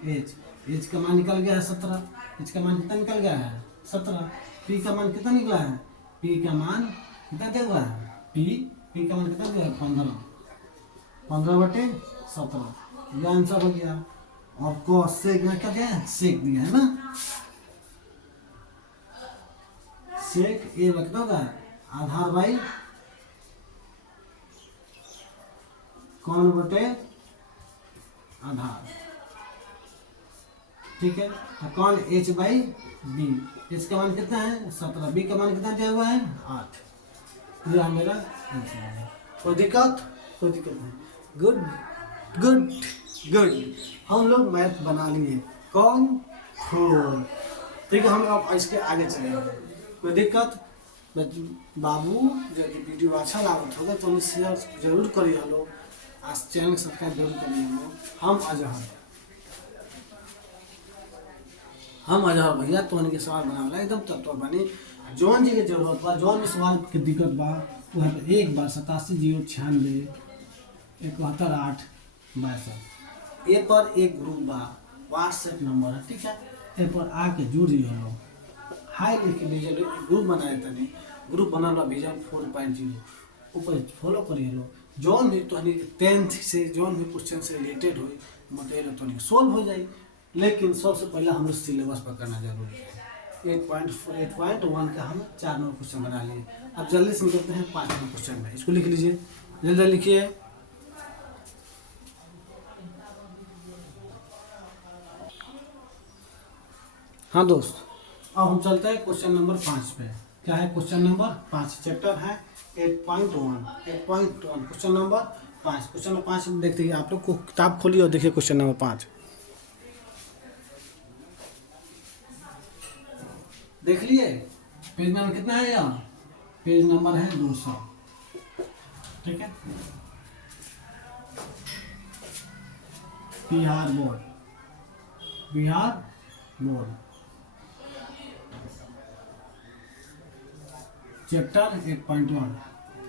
एच। एच का मान निकल गया है 17। एच का मान कितना निकल गया है? 17। पी का मान कितना निकला है? पी का मान कितना दिया हुआ है पी, पी का मान कितना दिया है 15, 15/17, ये आंसर हो गया। और कॉस सेक में क्या दिया है, सेक दिया है ना, सेक ए कितना होता है आधार बाई कौन बटे आधार, ठीक है। तो कौन एच बाई बी, एच का मान कितना है 17, बी का मान कितना दिया हुआ है 8, यह मेरा आंसर है। कोई दिक्कत, कोई दिक्कत नहीं, गुड गुड गुड। हम लोग मैथ बना लिए, कौन फोर, ठीक है। हम लोग अब इसके आगे चलेंगे, कोई दिक्कत। बाबू यदि वीडियो अच्छा लागत होगा तो शेयर जरूर करिए, हम लोग आज चैनल सब्सक्राइब जरूर करिए। हम अजहर भैया तो उनके सवाल बनावला एकदम तत्व बनी, जौन जी के जरूरत बा, जौन भी सवाल के दिक्कत बा वहाँ पर 1 बार 87 096 71 8 62 ए पर एक ग्रुप बा, व्हाट्सएप नंबर है, ठीक है। ए पर आके जुड़ी हम लोग, हाई लिख के भेजल ग्रुप बनाए तनी, ग्रुप बनल विजन 4.0 ऊपर फॉलो करिए लोग, जौन भी तो 10th से जौन भी क्वेश्चन से रिलेटेड हो मतलब तो सोल्व हो जाए। लेकिन सबसे पहले हम लोग सिलेबस पर करना जरूरी है। 8.1 का हम 4 नंबर क्वेश्चन बना लिए। अब जल्दी से निकलते हैं 5 नंबर क्वेश्चन में, इसको लिख लीजिए, जल्दी लिखिए। हाँ दोस्त, अब हम चलते हैं क्वेश्चन नंबर 5 पे। क्या है क्वेश्चन नंबर 5, चैप्टर है 8.1 क्वेश्चन नंबर 5। क्वेश्चन नंबर 5 देखते हैं, आप लोग को किताब खोलिए और देखिए क्वेश्चन नंबर 5 देख लिए। पेज नंबर कितना है यहाँ, पेज नंबर है 200, ठीक है। Bihar board, Bihar board chapter 8.1,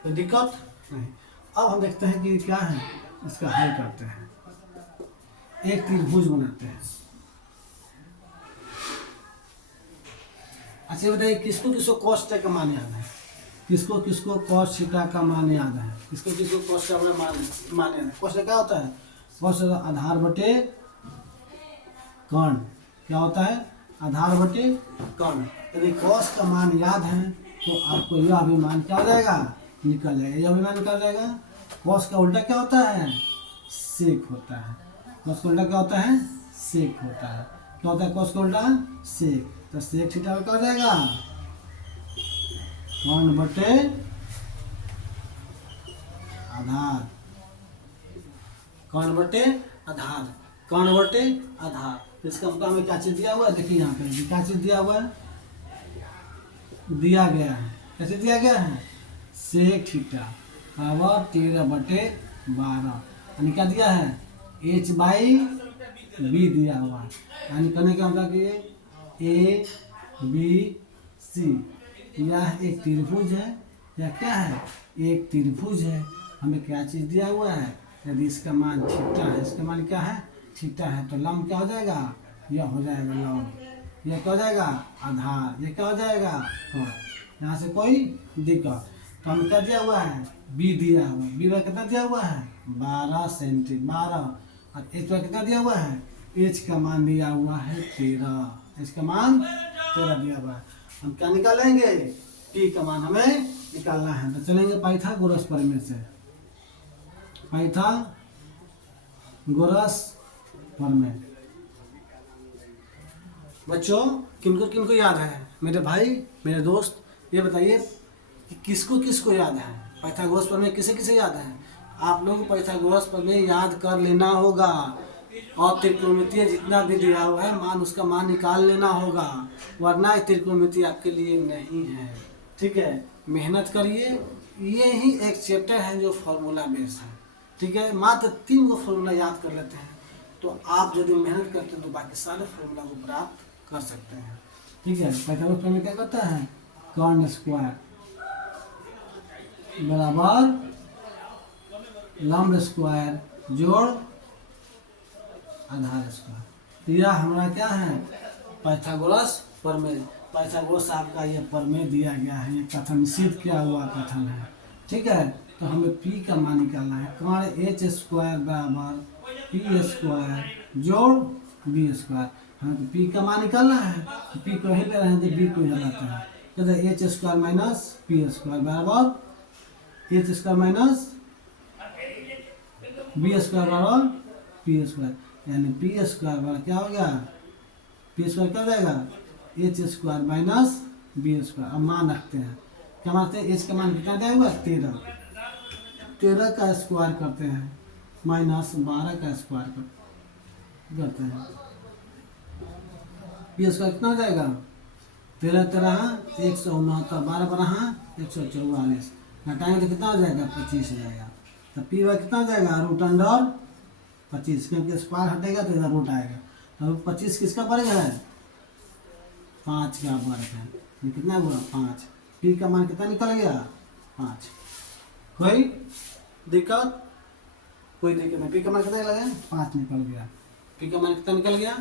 तो दिक्कत नहीं। अब हम देखते हैं कि क्या है, इसका हल करते हैं। एक त्रिभुज बनाते हैं। अच्छा बताइए, किसको किसको cos थीटा का मान याद है, किसको किसको cos थीटा का मान याद है, किसको किसको cos थीटा का मान याद है। cos थीटा क्या होता है, cos आधार बटे कर्ण, क्या होता है आधार बटे कर्ण। यदि cos का मान याद है तो आपको यह अभिमान क्या हो जाएगा, निकल जाएगा, यह अभिमान निकल जाएगा। cos का उल्टा क्या होता है, सेक होता है। cos का उल्टा क्या होता है, सेक होता है। क्या होता है cos का उल्टा, सेक। तो सेक थीटा क्या हो जाएगा, कर्ण बटे आधार, कर्ण बटे आधार, कर्ण बटे आधार। इसका मतलब हमें क्या चीज दिया हुआ है, देखिए यहाँ पे क्या चीज दिया हुआ है, दिया गया है, कैसे दिया गया है, सेक थीटा बराबर 13/12, यानी क्या दिया है h/b दिया हुआ है। यानी कहने का मतलब कि ए बी सी यह एक त्रिभुज है, या क्या है एक त्रिभुज है। हमें क्या चीज़ दिया हुआ है, यदि इसका मान थीटा है, इसका मान क्या है थीटा है, तो लंब क्या हो जाएगा, यह हो जाएगा लंब, यह क्या हो जाएगा आधार, यह क्या हो जाएगा कोण। यहाँ से कोई दिक्कत, तो हमें क्या दिया हुआ है, बी दिया हुआ है, बी का कितना दिया हुआ है 12 सेंटीमीटर, और एच का कितना दिया हुआ है, एच का मान दिया हुआ है 13, इसका मान 13 दिया हुआ है। हम क्या निकालेंगे, पी का मान हमें निकालना है। तो चलेंगे पाइथागोरस प्रमेय से, पाइथागोरस प्रमेय। बच्चों किनको किनको याद है, मेरे भाई मेरे दोस्त, ये बताइए कि किसको किसको याद है पाइथागोरस प्रमेय, किसे किसे याद है। आप लोग पाइथागोरस प्रमेय याद कर लेना होगा, और त्रिकोणमितीय जितना भी दिया हुआ है मान, उसका मान निकाल लेना होगा, वरना त्रिकोणमितीय आपके लिए नहीं है, ठीक है। मेहनत करिए, ये ही एक चैप्टर है जो फॉर्मूला बेस है, ठीक है। मात्र 3 को फॉर्मूला याद कर लेते हैं तो आप यदि मेहनत करते हैं तो बाकी सारे फॉर्मूला को प्राप्त कर सकते हैं, ठीक है। पाइथागोरस प्रमेय क्या करता है, कर्ण स्क्वायर बराबर लंब स्क्वायर जोड़ आधार स्क्वायर। तो यह हमारा क्या है पाइथागोरस प्रमेय। पाइथागोरस साहब का ये प्रमेय दिया गया है, ये कथन सिद्ध किया हुआ कथन है, ठीक है। तो हमें p का मान निकालना है। कर्ण h स्क्वायर बराबर p स्क्वायर जोड़ b स्क्वायर, हमें तो p का मान निकालना है। तो p को ही ले रहे हैं तो b को ही लाते हैं। कहते h square minus p square बराबर h square minus b square बराबर p स्क्वायर, यानी p स्क्वायर बराबर क्या हो गया, p स्क्वायर क्या हो जाएगा h square minus b square. अब मान रखते हैं, क्या मानते हैं, h का मान कितना दिया हुआ 13 का स्क्वायर करते हैं माइनस 12 का स्क्वायर करते हैं, p स्क्वायर कितना हो जाएगा 13 13 169, 12 12 144, घटाएंगे तो कितना हो जाएगा 25 हो जाएगा। तो पी वाई कितना हो जाएगा रूट अंडर 25, क्योंकि स्क्वायर हटेगा तो इधर रूट आएगा। तो 25 किसका वर्ग है 5 का वर्ग है, ये कितना हुआ 5। पी का मान कितना निकल गया 5। कोई दिक्कत, कोई दिक्कत नहीं, पी का मान कितना निकल गया 5 निकल गया। पी का मान कितना निकल गया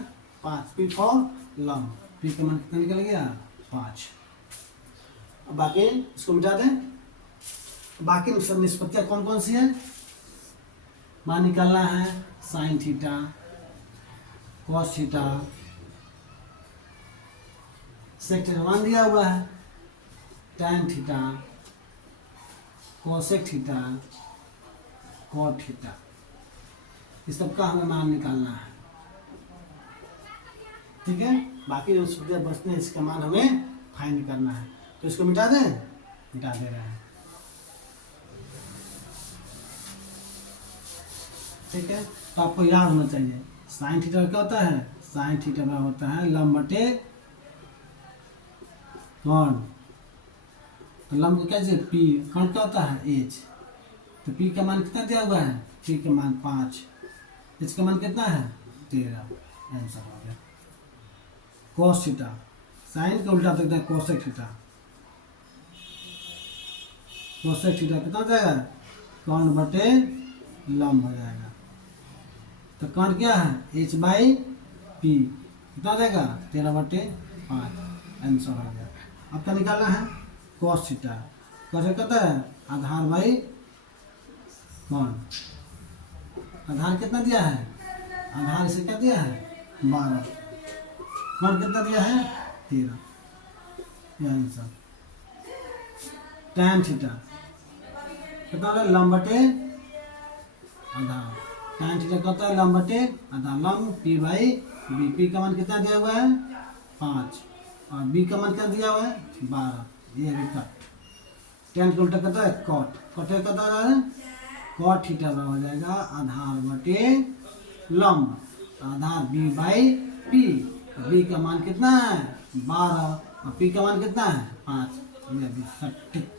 5, पी फॉर लम, पी का मान कितना निकल गया 5। अब बाकी इसको मिटा दें। बाकी सब निष्पत्तियाँ कौन कौन सी है, मान निकालना है sine theta, cos theta, sec theta मान दिया हुआ है, tan theta, cosec theta, cot theta, इस सब का हमें मान निकालना है, ठीक है। बाकी जो निष्पत्तियाँ बचते हैं इसका मान हमें फाइंड करना है। तो इसको मिटा दें, मिटा दे रहे हैं, ठीक है। तो आपको याद होना चाहिए साइन थीटा क्या होता है, साइन थीटा बराबर होता है लंब बटे कर्ण। तो लंब को क्या चाहिए पी, कर्ण क्या होता है एच। तो पी का मान कितना दिया हुआ है, पी का मान 5, एच का मान कितना है 13, आंसर हो गया। कॉस थीटा, साइन का उल्टा देखते हैं कोसेक थीटा, कोसेक थीटा कितना हो जाएगा कर्ण बटे लंब हो जाएगा। तो कर्ण क्या है एच बाई पी, कितना हो जाएगा 13/5, आंसर हो गया। अब क्या निकालना है कॉस थीटा, कैसे कहता है आधार बाई कर्ण, आधार कितना दिया है, आधार इसे क्या दिया है 12, कर्ण कितना दिया है 13, यह आंसर। टैन थीटा कितना होगा लंब बटे आधार, टैन थीटा क्या होता है लंब बटे आधार, लंब पी बाई बी, पी का मान कितना दिया हुआ है 5 और बी का मान क्या दिया हुआ है 12, ये है कट। टैन का उल्टा कहता है कॉट, कॉट कहता है कॉट थीटा बराबर हो जाएगा आधार बटे लंब, आधार बी बाई पी, बी का मान कितना है 12 और पी का मान कितना है 5, ये भी सटीक।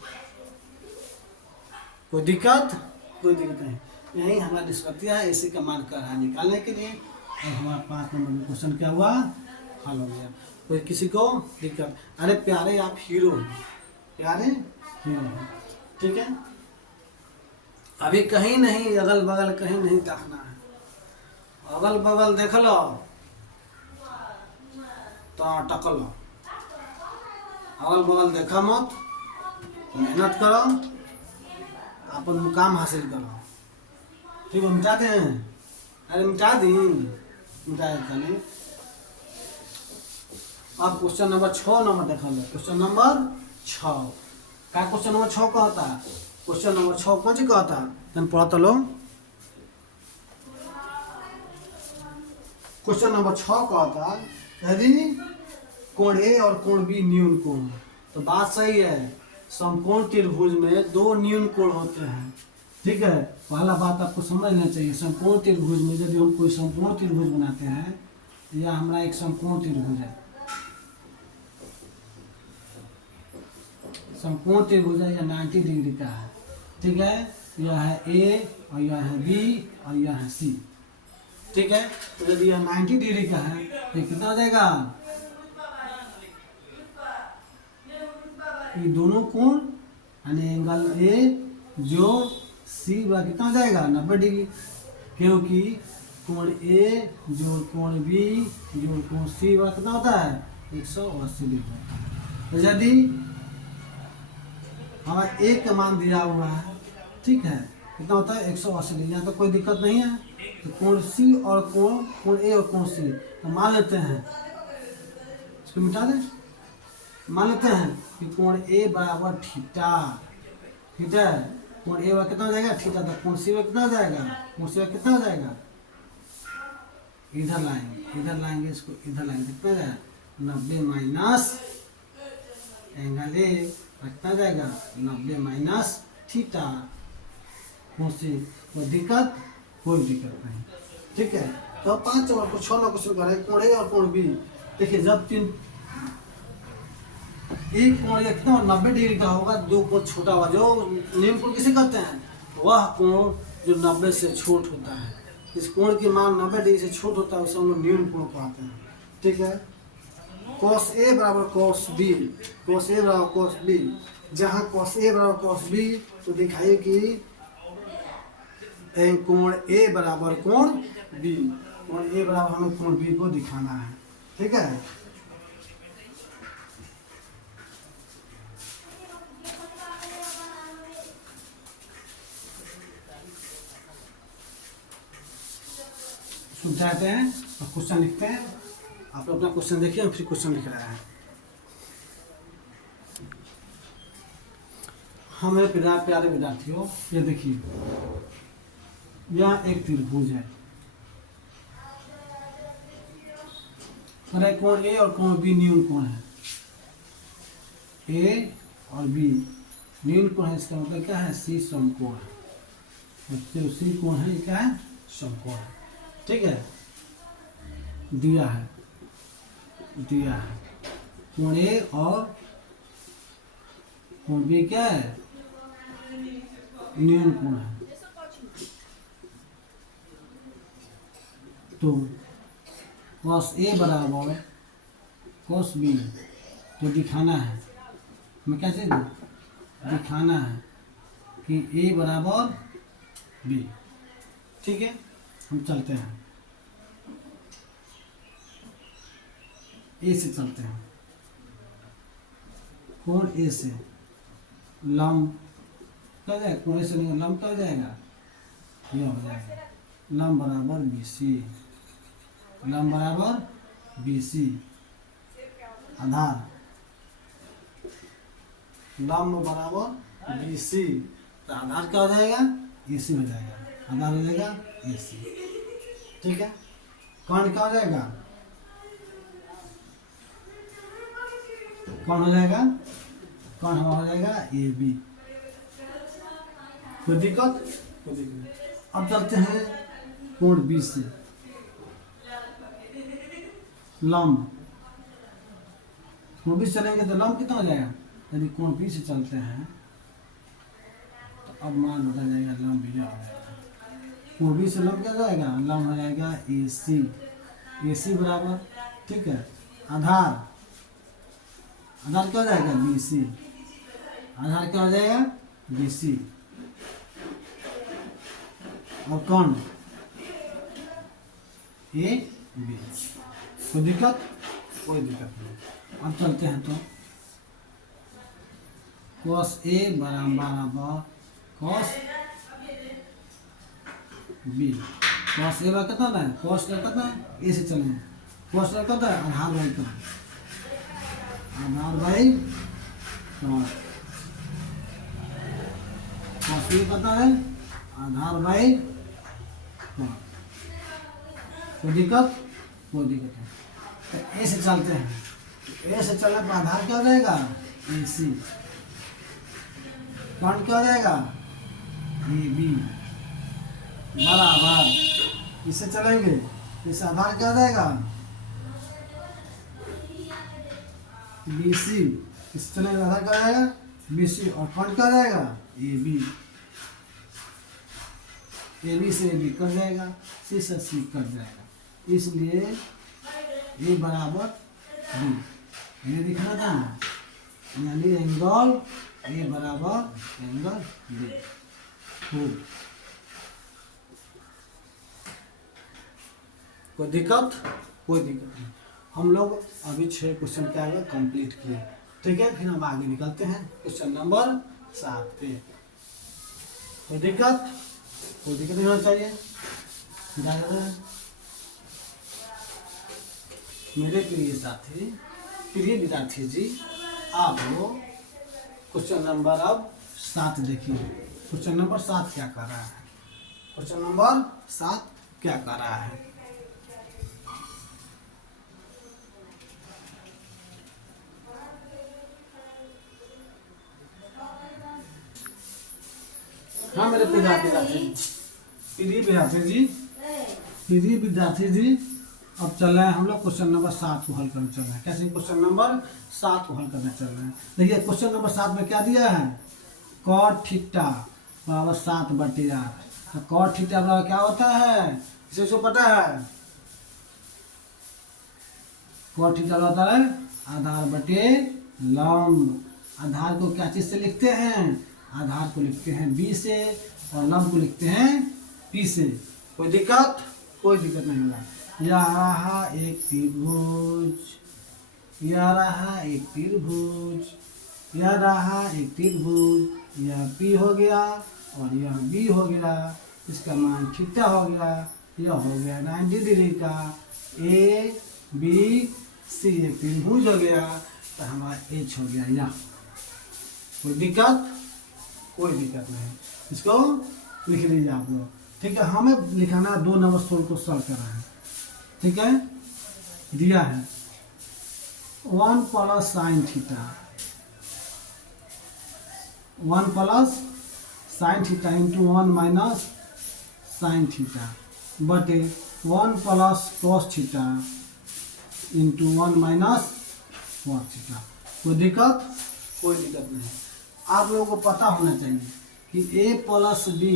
कोई दिक्कत, कोई दिक्कत नहीं, यही हमारा निष्पत्तियाँ है, इसी का मान कर है निकालने के लिए। और हमारा 5 नंबर में क्वेश्चन क्या हुआ हल हो गया। कोई किसी को दिक्कत, अरे प्यारे आप हीरो हैं, प्यारे हीरो हैं, ठीक है। अभी कहीं नहीं अगल बगल कहीं नहीं देखना है, अगल बगल देख लो तो अटक लो, अगल बगल देखा मत, मेहनत करो, अपन मुकाम हासिल करो, ठीक है। मिटा दें, अरे मिटा दी, मिटा देता नहीं। अब क्वेश्चन नंबर 6 नंबर देखा लो, क्वेश्चन नंबर 6 क्या क्वेश्चन नंबर 6 कहता है, क्वेश्चन नंबर 6 कौन सी कहता है तुम पढ़ा लो। क्वेश्चन नंबर 6 कहता है यदि कोण ए और कोण बी न्यून कोण, तो बात सही है, समकोण त्रिभुज में 2 न्यून कोण होते हैं, ठीक है। पहला बात आपको समझना चाहिए, समकोण त्रिभुज में यदि हम कोई समकोण त्रिभुज बनाते हैं, या हमारा एक समकोण त्रिभुज है, समकोण त्रिभुज है, यह 90 डिग्री का है, ठीक है। यह है ए और यह है बी और यह है सी, ठीक है। तो यदि यह 90 डिग्री का है तो कितना हो जाएगा, ये दोनों कोण यानी एंगल ए जो सी वह कितना हो जाएगा 90 डिग्री, क्योंकि कोण ए जोड़ कोण बी जोड़ कोण सी वह कितना होता है 180 डिग्री। तो यदि हमारा ए का मान दिया हुआ है, ठीक है, कितना होता है 180 डिग्री, यहाँ तो कोई दिक्कत नहीं है। तो कोण सी और कोण ए और कोण सी, तो मान लेते हैं, इसको मिटा दें, मान लेते हैं कि कोण ए बराबर थीटा, ठीक है, कोण ए कितना हो जाएगा थीटा, तो कोण सी कितना हो जाएगा, कोण सी कितना हो जाएगा, इधर लाएंगे इसको, इधर लाएंगे, कितना जाएगा 90 माइनस एंगल ए, कितना जाएगा 90 माइनस थीटा। कोण सी कोई दिक्कत नहीं, ठीक है। तो 5 और को 6 क्वेश्चन कर रहे हैं, कोण ए और कोण बी। देखिए जब एक कोण या कितना 90 डिग्री का होगा, दो कोण छोटा होगा, जो निम्न कोण किसे कहते हैं, वह कोण जो 90 से छोट होता है, इस कोण की मान 90 डिग्री से छोट होता है, उसे हम लोग न्यून कोण कहते हैं, ठीक है। cos A बराबर cos B, cos A बराबर cos B, जहाँ cos A बराबर cos B, तो दिखाइए कि कोण A बराबर कोण B, कोण A बराबर हमें कोण B को दिखाना है, ठीक है। समझाते हैं और क्वेश्चन लिखते हैं। आप लोग अपना क्वेश्चन देखिए, हम फिर क्वेश्चन लिख रहे हैं। हमें प्यारे विद्यार्थियों, ये देखिए यहाँ एक त्रिभुज है, कोण ए और कोण बी न्यून कोण है, ए और बी न्यून कोण है, इसका मतलब क्या है, सी समकोण है, जो सी कोण है ये क्या है, समकोण है, ठीक है। दिया है कोण ए और कोण बी क्या है, न्यून कोण है। तो cos A बराबर cos B, तो दिखाना है हमें, क्या चाहिए, दिखाना है कि A बराबर B, ठीक है। हम चलते हैं, ए से चलते हैं, कोण ए से लंब क्या जाएगा, कोण ए से लंब क्या हो जाएगा, यह हो जाएगा लंब बराबर BC, लंब बराबर BC, आधार लंब बराबर BC, तो आधार क्या हो जाएगा, AC हो जाएगा, आधार हो जाएगा AC, ठीक है। कौन क्या हो जाएगा, कौन हो जाएगा, कौन हो जाएगा AB, कोई दिक्कत। अब चलते हैं कोण B से, लंब कोण B से चलेंगे तो लंब कितना हो जाएगा, यदि कोण B से चलते हैं तो अब मान बदल जाएगा, लंब यह हो जाएगा, कोण B से लंब क्या जाएगा, लंब हो जाएगा AC बराबर, ठीक है। आधार क्या हो जाएगा BC, आधार क्या हो जाएगा BC, और कौन AB, कोई दिक्कत नहीं। अब चलते हैं तो cos A बराबर cos B, cos A बराबर कितना है, cos कितना है, A से चलेंगे, cos कितना है, आधार बाई का, आधार बाई cos, cos B कितना है, आधार बाई cos, कोई दिक्कत है। तो ए से चलते हैं, ए से चलने पर आधार क्या हो जाएगा, AC, कौन क्या हो जाएगा, AB बराबर, इससे चलेंगे, इस आधार क्या हो जाएगा BC, इससे चलेंगे आधार क्या हो जाएगा BC, और कौन क्या हो जाएगा AB, AB से AB कट जाएगा, C से C कट जाएगा, इसलिए A बराबर B, ये दिखना था ना, यानी एंगल A बराबर एंगल B हो। कोई दिक्कत नहीं। हम लोग अभी 6 क्वेश्चन क्या है कंप्लीट किए। ठीक है, फिर हम आगे निकलते हैं क्वेश्चन नंबर 7 पे। कोई दिक्कत नहीं होना चाहिए। मेरे प्रिय विद्यार्थी जी, आप लोग क्वेश्चन नंबर अब 7 देखिए। क्वेश्चन नंबर 7 क्या कर रहा है? क्वेश्चन नंबर 7 क्या कर रहा है? हाँ मेरे प्रिय विद्यार्थी जी, अब चल रहे हैं हम लोग क्वेश्चन नंबर 7 को हल करने चल रहे हैं। कैसे क्वेश्चन नंबर 7 को हल करने चल रहे हैं? देखिए क्वेश्चन नंबर 7 में क्या दिया है? कॉट थीटा बराबर 7/8। कॉट थीटा बराबर क्या होता है? इसे इसको पता है? कॉट थीटा होता है आधार बटे लंब। आधार को क्या चीज से लिखते हैं? आधार को लिखते हैं b से और लंब को लिखते हैं p से। कोई दिक्कत नहीं होगा। यह रहा एक त्रिभुज, यह रहा एक त्रिभुज, यह p हो गया और यह b हो गया। इसका मान थीटा हो गया। यह हो गया 90 डिग्री का a b c, एक त्रिभुज हो गया तो हमारा h हो गया यहाँ। कोई दिक्कत नहीं, इसको लिख लीजिए आप लोग। ठीक है, हमें लिखाना 2 नंबर सोल्व को सॉल्व कर रहा है। ठीक है, दिया है 1 plus sine theta, 1 plus sine theta into 1 minus sine theta बटे 1 plus cos theta into 1 minus cos theta. कोई दिक्कत नहीं। आप लोगों को पता होना चाहिए कि a plus B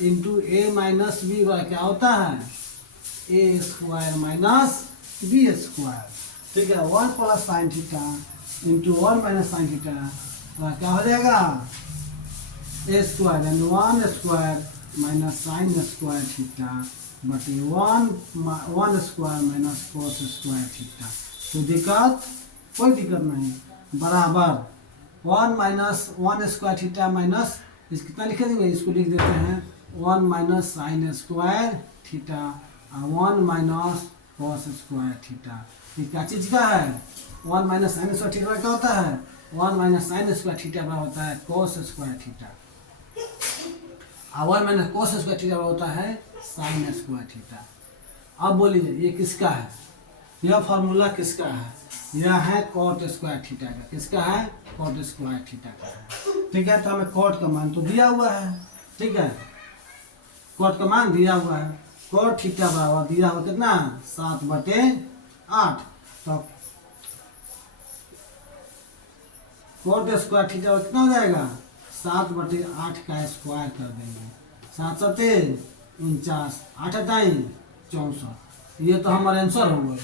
into A minus B क्या होता है? a square minus B square. ठीक है, 1 plus sine theta into 1 minus sine theta क्या हो जाएगा? a स्क्वायर यानी 1 square minus sine square theta बटे 1 square minus cos square theta. कोई दिक्कत नहीं। बराबर 1 माइनस 1 स्क्वायर थीटा माइनस इस कितना लिखे देंगे? इसको लिख देते हैं 1 माइनस साइन स्क्वायर थीटा और 1 माइनस कॉस स्क्वायर थीटा। ये क्या चीज़ का है? 1 माइनस साइन स्क्वायर थीटा क्या होता है? 1 माइनस साइन स्क्वायर थीटा बराबर होता है कॉस स्क्वायर थीटा और 1 माइनस कॉस स्क्वायर थीटा होता है साइन स्क्वायर थीटा। अब बोलिए ये किसका है? यह फार्मूला किसका है? यह है कॉट स्क्वायर थीटा का। किसका है? कॉट स्क्वायर थीटा का है। ठीक है, तो हमें कॉट का मान तो दिया हुआ है। ठीक है, कॉट का मान दिया हुआ है। कॉट थीटा बराबर दिया हुआ कितना? 7/8। तो कॉट स्क्वायर थीटा कितना हो जाएगा? 7/8 का स्क्वायर कर देंगे। 7 7 49, 8 64। ये तो हमारा आंसर हो गए।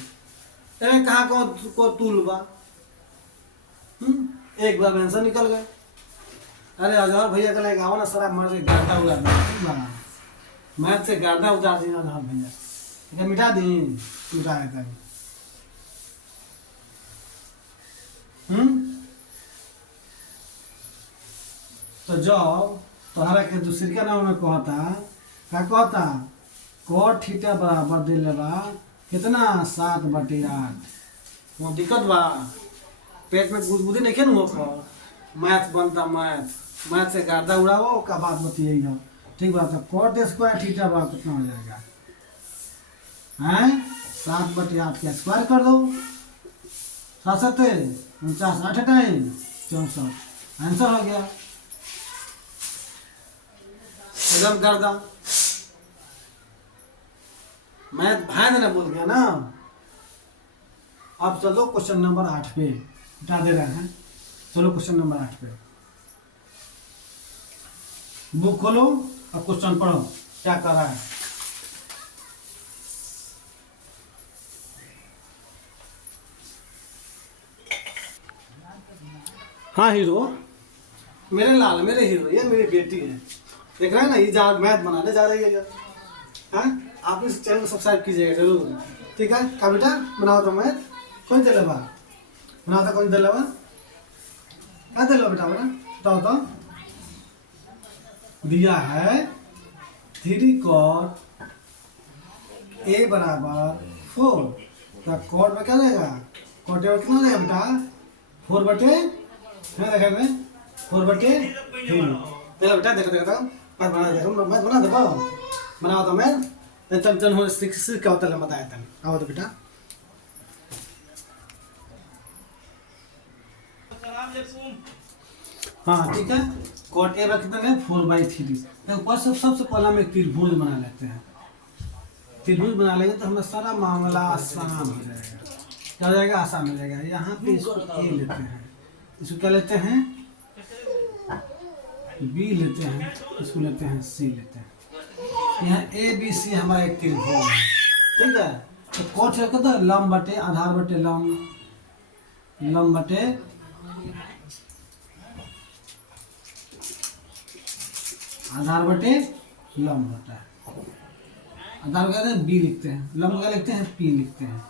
कहाँ को तुल बा? एक बार आंसर निकल गए। अरे अजहर भैया का लगे आओ ना सर, मार से गाता उड़ा देना, मैथ से गाता उतार देना अजहर भैया। ठीक है, मिटा है कहीं। तो जब तोहरा के दूसरी का नाम में कहता कॉट थीटा बराबर दे लेबा कितना? 7/8। वहाँ दिक्कत बा? पेट में गुदगुदी नहीं खेल हो। मैथ बनता मैथ से गर्दा उड़ाओ का बात बतियाई हो। ठीक बात है, कॉट स्क्वायर थीटा बराबर कितना हो जाएगा? हैं 7/8 का स्क्वायर कर दो। 7 7 49, 8 64। आंसर हो गया एकदम गर्दा। मैथ भाई ने बोल गया ना। अब चलो क्वेश्चन नंबर 8 पे हटा दे रहे हैं। चलो क्वेश्चन नंबर 8 पे बुक खोलो और क्वेश्चन पढ़ो क्या कर रहा है। हाँ हीरो, मेरे लाल, मेरे हीरो, ये मेरी बेटी है। देख रहे हैं ना, ये मैथ बनाने जा रही है। हाँ, आप इस चैनल को सब्सक्राइब कीजिएगा जरूर। ठीक है, का बेटा बनाओ तो मैथ कौन चलेगा? बनाओ तो कौन चलेगा? दे लो बेटा बेटा बताओ तो दिया है 3 cot A बराबर 4 तो कॉट में क्या रहेगा कॉट में कितना रहेगा बेटा 4/, देखा में 4/3 देखो बेटा देखो देखो मत बना देखो मत बना दो बनाओ तो मैं चल हो 6 क्या होता है बताया था आओ तो बेटा हाँ ठीक है कॉट ए का कितना है 4/3 ऊपर से सबसे पहले हम एक त्रिभुज बना लेते हैं त्रिभुज बना लेंगे तो हमें सारा मामला आसान हो जाएगा क्या हो जाएगा आसान हो जाएगा यहाँ पे इसको ए लेते हैं इसको क्या लेते हैं बी लेते हैं इसको लेते हैं सी लेते हैं यहाँ ए बी सी हमारा एक त्रिभुज है ठीक है तो कॉट है कितना लंब बटे आधार बटे लंब लंब बटे आधार बटे लंब होता है आधार का बी लिखते हैं लंब का लिखते हैं पी लिखते हैं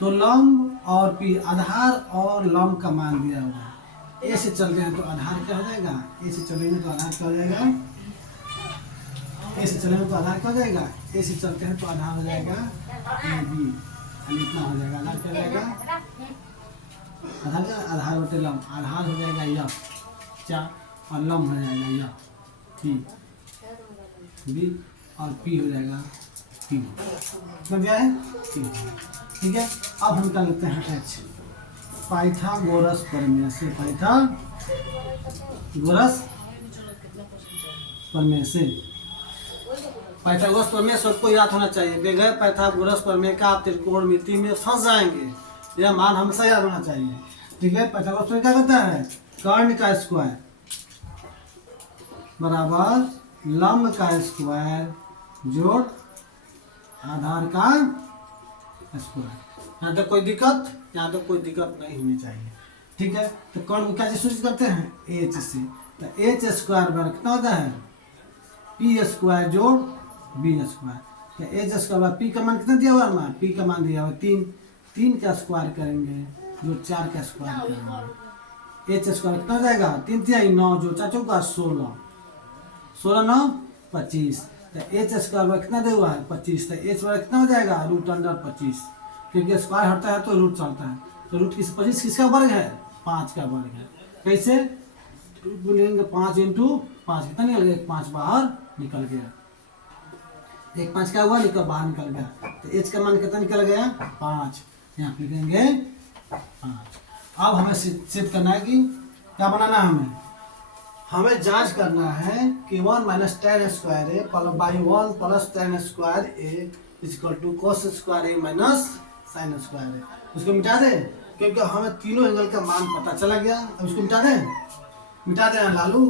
तो लंब और पी आधार और लंब का मान दिया हुआ है ए से चलते हैं तो आधार क्या हो जाएगा ए से चलेंगे तो आधार क्या हो जाएगा ए से चलेंगे तो आधार क्या हो जाएगा ए से चलते हैं तो आधार हो जाएगा ए बी इतना हो जाएगा आधार क्या हो जाएगा आधार का आधार बटे लंब आधार हो जाएगा यह 4 और लंब हो जाएगा यह पी बी और पी हो जाएगा पी समझ गया है ठीक है अब हम क्या लेते हैं एच पाइथागोरस प्रमेय से पाइथागोरस प्रमेय से पाइथागोरस प्रमेय सबको याद होना चाहिए बगैर पाइथागोरस प्रमेय का आप त्रिकोणमिति में फंस जाएंगे यह मान हमेशा याद होना चाहिए ठीक है पाइथागोरस प्रमेय क्या कहता है कर्ण का स्क्वायर बराबर लंब का स्क्वायर जोड़ आधार का स्क्वायर यहाँ तक कोई दिक्कत यहाँ तक कोई दिक्कत नहीं होनी चाहिए ठीक है तो कौन क्या चीज सूचित करते हैं एच से तो एच स्क्वायर बराबर कितना होता है पी स्क्वायर जोड़ बी स्क्वायर तो एच स्क्वायर पी का मान कितना दिया हुआ है पी का मान दिया हुआ 3 का स्क्वायर करेंगे जो 4 का स्क्वायर करेंगे एच स्क्वायर कितना हो जाएगा 3 3 9 जो 4 चौका 16 16 9 25 तो एच स्क्वायर कितना दे हुआ है 25 तो एच वाला कितना हो जाएगा √25 क्योंकि स्क्वायर हटता है तो रूट चलता है तो रूट 25 किसका वर्ग है 5 का वर्ग है कैसे बोलेंगे 5 × 5 कितना निकल गया 5 बाहर निकल गया 1 5 का हुआ निकल बाहर निकल गया तो एच का मान कितना निकल गया 5 यहाँ लिखेंगे 5 अब हमें सिद्ध करना है कि क्या बनाना है हमें जांच करना है कि 1 - tan square A / 1 + tan square A = cos square A - sin square ए उसको मिटा दे क्योंकि हमें तीनों एंगल का मान पता चला गया अब इसको मिटा दे लालू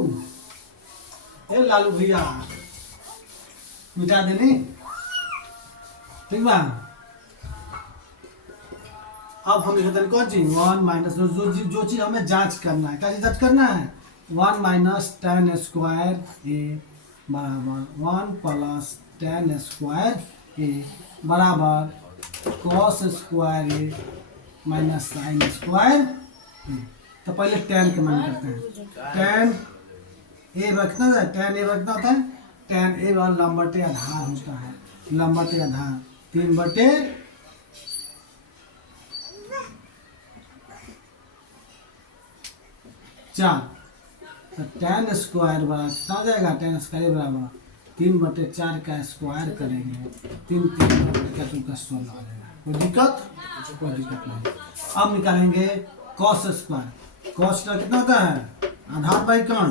लालू भैया मिटा देनी ठीक बा अब हम लिखते हैं कौन चीज 1 जो चीज हमें जांच करना है क्या चीज जांच करना है 1 - tan स्क्वायर ए बराबर 1 + tan स्क्वायर ए बराबर cos square A - sin square ए तो पहले tan के मान करते हैं tan ए रखना है tan ए रखना होता है tan ए लंब बटे आधार होता है लंब बटे आधार 3/4 तो tan स्क्वायर बराबर कितना हो जाएगा tan स्क्वायर बराबर 3/4 का स्क्वायर करेंगे 3 3 का 16 आ जाएगा कोई दिक्कत नहीं अब निकालेंगे cos स्क्वायर cos का कितना होता है आधार बाई कौन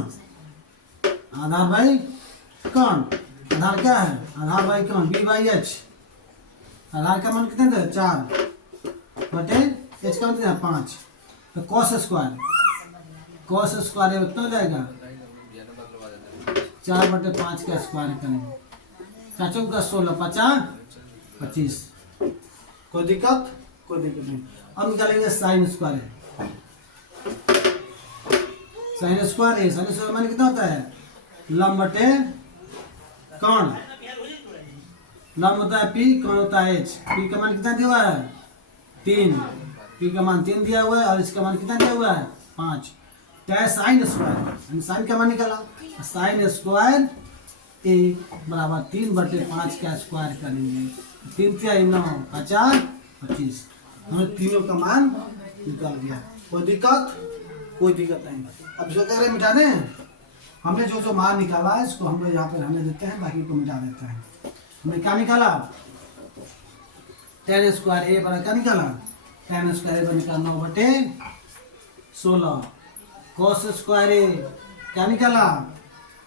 आधार क्या है आधार बाई कौन b/h आधार का मान कितना है 4 बटे h का मान 5 तो cos स्क्वायर उतना हो जाएगा 4/5 का स्क्वायर करेंगे 4 × 16 = 25 कोई दिक्कत नहीं अब निकालेंगे sin स्क्वायर मान कितना होता है लंब बटे कौन लंब होता है पी कौन होता है एच पी का मान कितना दिया हुआ है 3 पी का मान 3 दिया हुआ है और इसका मान कितना दिया हुआ है 5 क्या है साइन स्क्वायर, साइन का मान निकाला, साइन स्क्वायर ए बराबर 3/5 का स्क्वायर करेंगे, 3 × 9 50 25, हमें तीनों का मान निकल गया। कोई दिक्कत नहीं। अब जो कह रहे हैं मिटा दें, हमने जो मान निकाला है इसको हम लोग यहाँ पे रहने देते हैं, बाकी को मिटा देते हैं। हमने क्या निकाला, tan स्क्वायर ए बराबर क्या निकाला, tan स्क्वायर ए बराबर निकाला 9/16, cos स्क्वायर ए क्या निकाला,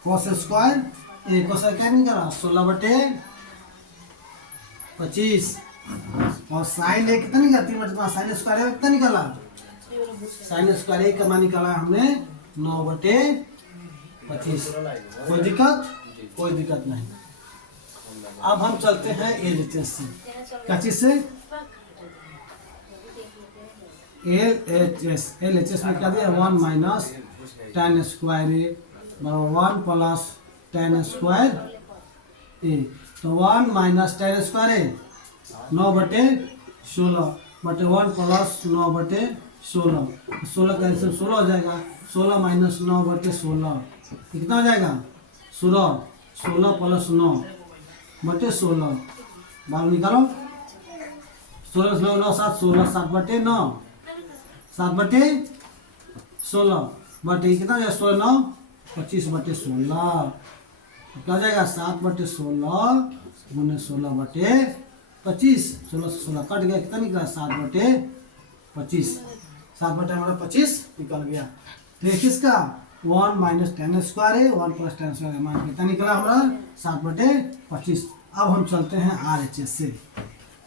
cos स्क्वायर ए cos क्या निकाला 16/25, और साइन ए कितना निकाला 3/5, साइन स्क्वायर ए कितना निकाला, साइन स्क्वायर ए का मान निकाला हमने 9/25। कोई दिक्कत नहीं। अब हम चलते हैं LHS से, क्या चीज से, LHS में क्या दिया 1 - tan स्क्वायर ए बराबर 1 + tan स्क्वायर ए, तो 1 - tan स्क्वायर ए 9/16 बटे 1 + 9/16, 16 का आंसर 16 हो जाएगा, 16 - 9/16 कितना हो जाएगा 16, 16 + 9/16, बाल निकालो, 16 × 9 7, 16 7/9, 7/16 बटे कितना हो जाएगा 16 9 25/16, क्या हो जाएगा 7/16 × 16/25, 16 से 16 कट गया, कितना निकला 7/25, 7/25 निकल गया। तो एक इसका 1 - tan स्क्वायर है, 1 + tan स्क्वायर मान कितना निकला हमारा 7/25। अब हम चलते हैं RHS से,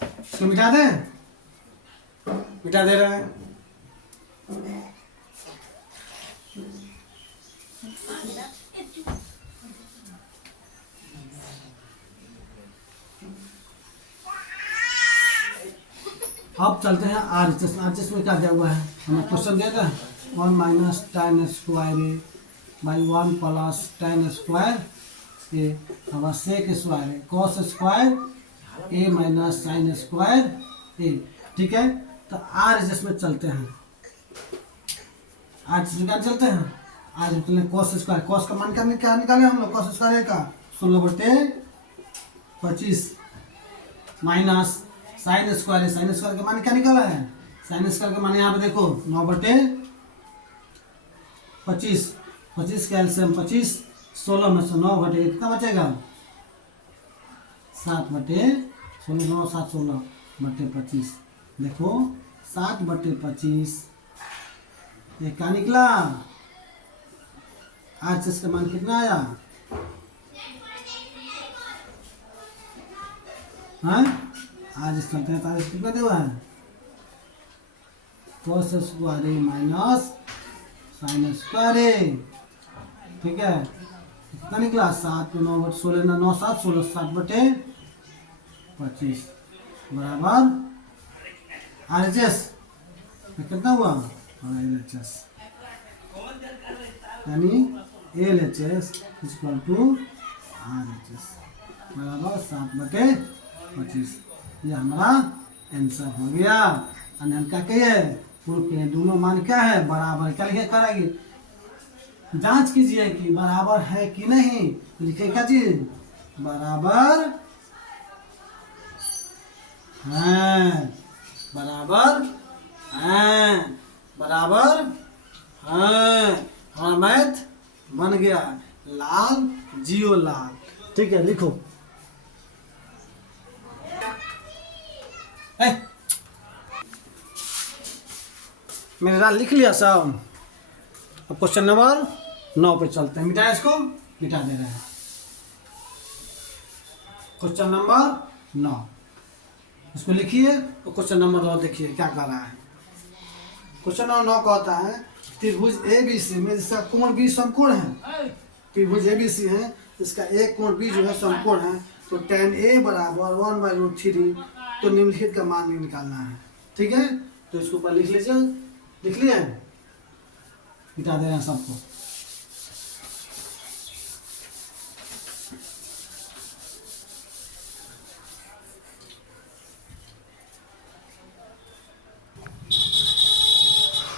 इसको मिटा दे रहे हैं। अब चलते हैं RHS में क्या दिया हुआ है, हमें क्वेश्चन दिया था 1 - tan square A by 1 + tan square A हमारा सेक स्क्वायर है, cos square A - sin square A, ठीक है। तो RHS में चलते हैं, RHS में क्या चलते हैं, आज चलते cos स्क्वायर, cos का मान क्या निकाले हम लोग, cos स्क्वायर का 16/25 माइनस साइन स्क्वायर है, साइन स्क्वायर का मान क्या निकाला है, साइन स्क्वायर का मान यहाँ पे देखो 9/25, 25 का एलसीएम 25, 16 में से 9/1 कितना बचेगा 7/16, 7 16/25, देखो 7/25 ये क्या निकला, आज इसका मान कितना आया, हाँ आज चलते हैं तारीख कितना दिया है, cos square A minus sine square A, ठीक है, कितना निकला 7 × 9 = 16 9 7 16 7/25 बराबर RHS कितना हुआ, LHS यानी LHS = RHS बराबर 7/25, ये हमारा आंसर हो गया। और हम क्या कहिए प्रूफ के दोनों मान क्या है बराबर, क्या लिखे करेंगे जांच कीजिए कि बराबर है कि नहीं, तो लिखे क्या चीज बराबर हैं, बराबर हैं, बराबर हैं, हमारा मैथ बन गया लाल जियो लाल, ठीक है लिखो मेरे साथ लिख लिया सब। अब क्वेश्चन नंबर 9 पे चलते हैं, मिटा इसको, मिटा दे रहे हैं। क्वेश्चन नंबर 9 इसको लिखिए और क्वेश्चन नंबर 9 देखिए क्या कर रहा है। क्वेश्चन नंबर 9 कहता है त्रिभुज ABC में जिसका कोण B समकोण है, त्रिभुज ABC है इसका एक कोण B जो है समकोण है, तो tan A बराबर 1/√3, तो निम्नलिखित का मान निकालना है, ठीक है। तो इसको ऊपर लिख लीजिए, लिख लिया, मिटा दे रहे हैं सबको।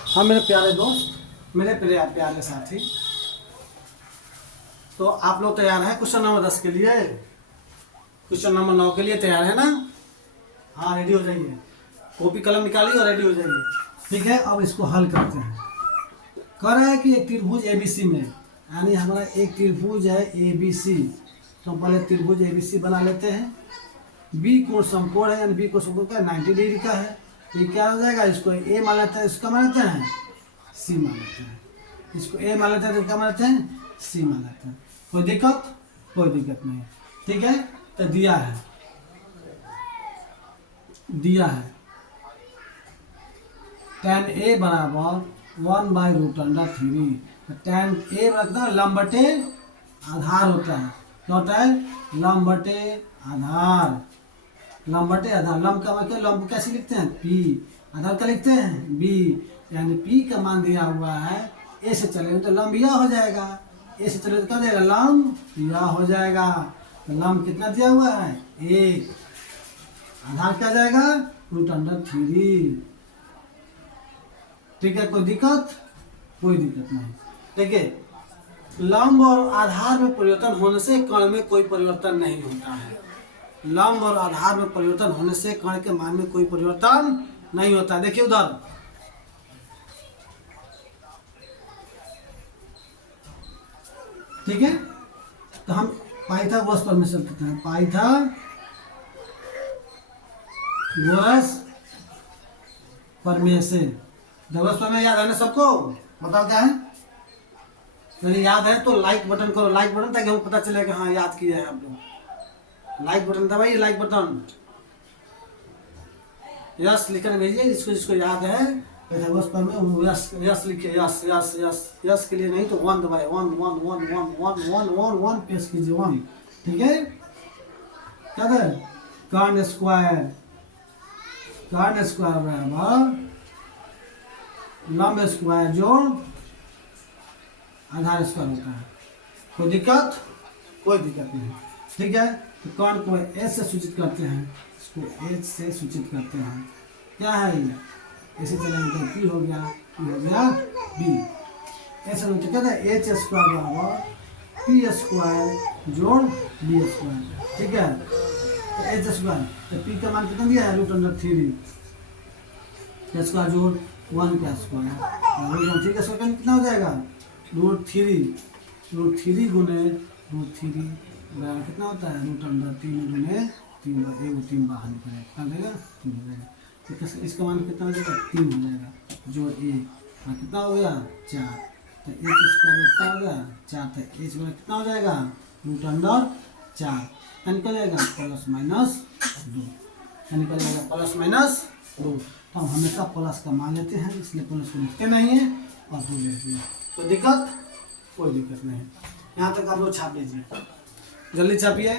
हाँ मेरे प्यारे दोस्त, मेरे प्यारे साथी, तो आप लोग तैयार हैं क्वेश्चन नंबर 10 के लिए? क्वेश्चन नंबर 9 के लिए तैयार है ना? हाँ, रेडी हो जाइए, कॉपी कलम निकालिए और रेडी हो जाइए। ठीक है, अब इसको हल करते हैं। कह रहा है कि एक त्रिभुज एबीसी में, यानी हमारा एक त्रिभुज है एबीसी, तो हम पहले त्रिभुज एबीसी बना लेते हैं। बी कोण समकोण है, यानी बी कोण समकोण का 90 डिग्री का है। ये क्या हो जाएगा, इसको ए मान लेते हैं, इसका मान लेते हैं सी मान लेते हैं। इसको ए मान लेते हैं तो क्या मान लेते हैं, सी मान लेते हैं। कोई दिक्कत? कोई दिक्कत नहीं। ठीक है, तो दिया है tan a बराबर 1/√3। tan a मतलब लंब बटे आधार होता है। क्या होता है? लंब बटे आधार। लंब बटे आधार, लंब का मतलब लंब को कैसे लिखते हैं, p, आधार का लिखते हैं b, यानी p का मान दिया हुआ है। a से चलेंगे तो लंब यह हो जाएगा, a से चलेंगे तो क्या हो जाएगा, लंब यह हो जाएगा। तो लंब कितना दिया हुआ है, 1, आधार क्या जाएगा, √3। ठीक है, कोई दिक्कत? कोई दिक्कत नहीं। ठीक है, लंब और आधार में परिवर्तन होने से कण में कोई परिवर्तन नहीं होता है। लंब और आधार में परिवर्तन होने से कण के मान में कोई परिवर्तन नहीं होता है। देखिए उधर, ठीक है, तो हम पाइथागोरस पर में चलते हैं। पाइथागोरस प्रमेय से, गोरस प्रमेय याद है ना सबको? बताओ क्या है? यदि याद है तो लाइक बटन करो, लाइक बटन, ताकि हमको पता चले कि हाँ याद किया है आप लोग। लाइक बटन दबाइए, लाइक बटन, यस लिखकर भेजिए जिसको जिसको याद है। पाइथागोरस प्रमेय यस यस लिखिए, यस यस यस यस के लिए नहीं तो 1 दबाए, 1 1 1 1 1 1 1 1 पेश कीजिए 1। ठीक है, क्या है, कर्ण स्क्वायर बराबर लंब स्क्वायर जोड़ आधार स्क्वायर होता है। कोई दिक्कत? कोई दिक्कत नहीं। ठीक है, तो कर्ण को एच से सूचित करते हैं, इसको एच से सूचित करते हैं। क्या है ये, ऐसे चलेंगे तो पी हो गया, बी। ऐसे तो कहते हैं एच स्क्वायर बराबर पी स्क्वायर जोड़ बी स्क्वायर। ठीक है, तो एच स्क्वायर, तो पी का मान कितना दिया है, √3, स्क्वायर जोड़ 1 का स्क्वायर, √3 का स्क्वायर कितना हो जाएगा, √3 गुने √3 बराबर कितना होता है, √3 गुने 3, 3 बाहर निकलेगा, कितना देगा, 3 हो जाएगा। तो इसका मान कितना हो जाएगा, 3 हो जाएगा, जोड़ 1 कितना हो गया, 4। तो एच स्क्वायर कितना हो गया, 4। तो एच में कितना हो जाएगा, √4 निकल जाएगा, ±2 निकल जाएगा, ±2। तो हम हमेशा प्लस का मान लेते हैं, इसलिए प्लस को लिखते नहीं है और 2 लेते हैं। तो दिक्कत? कोई दिक्कत नहीं। यहाँ तक आप लोग छाप लीजिए, जल्दी छापिए।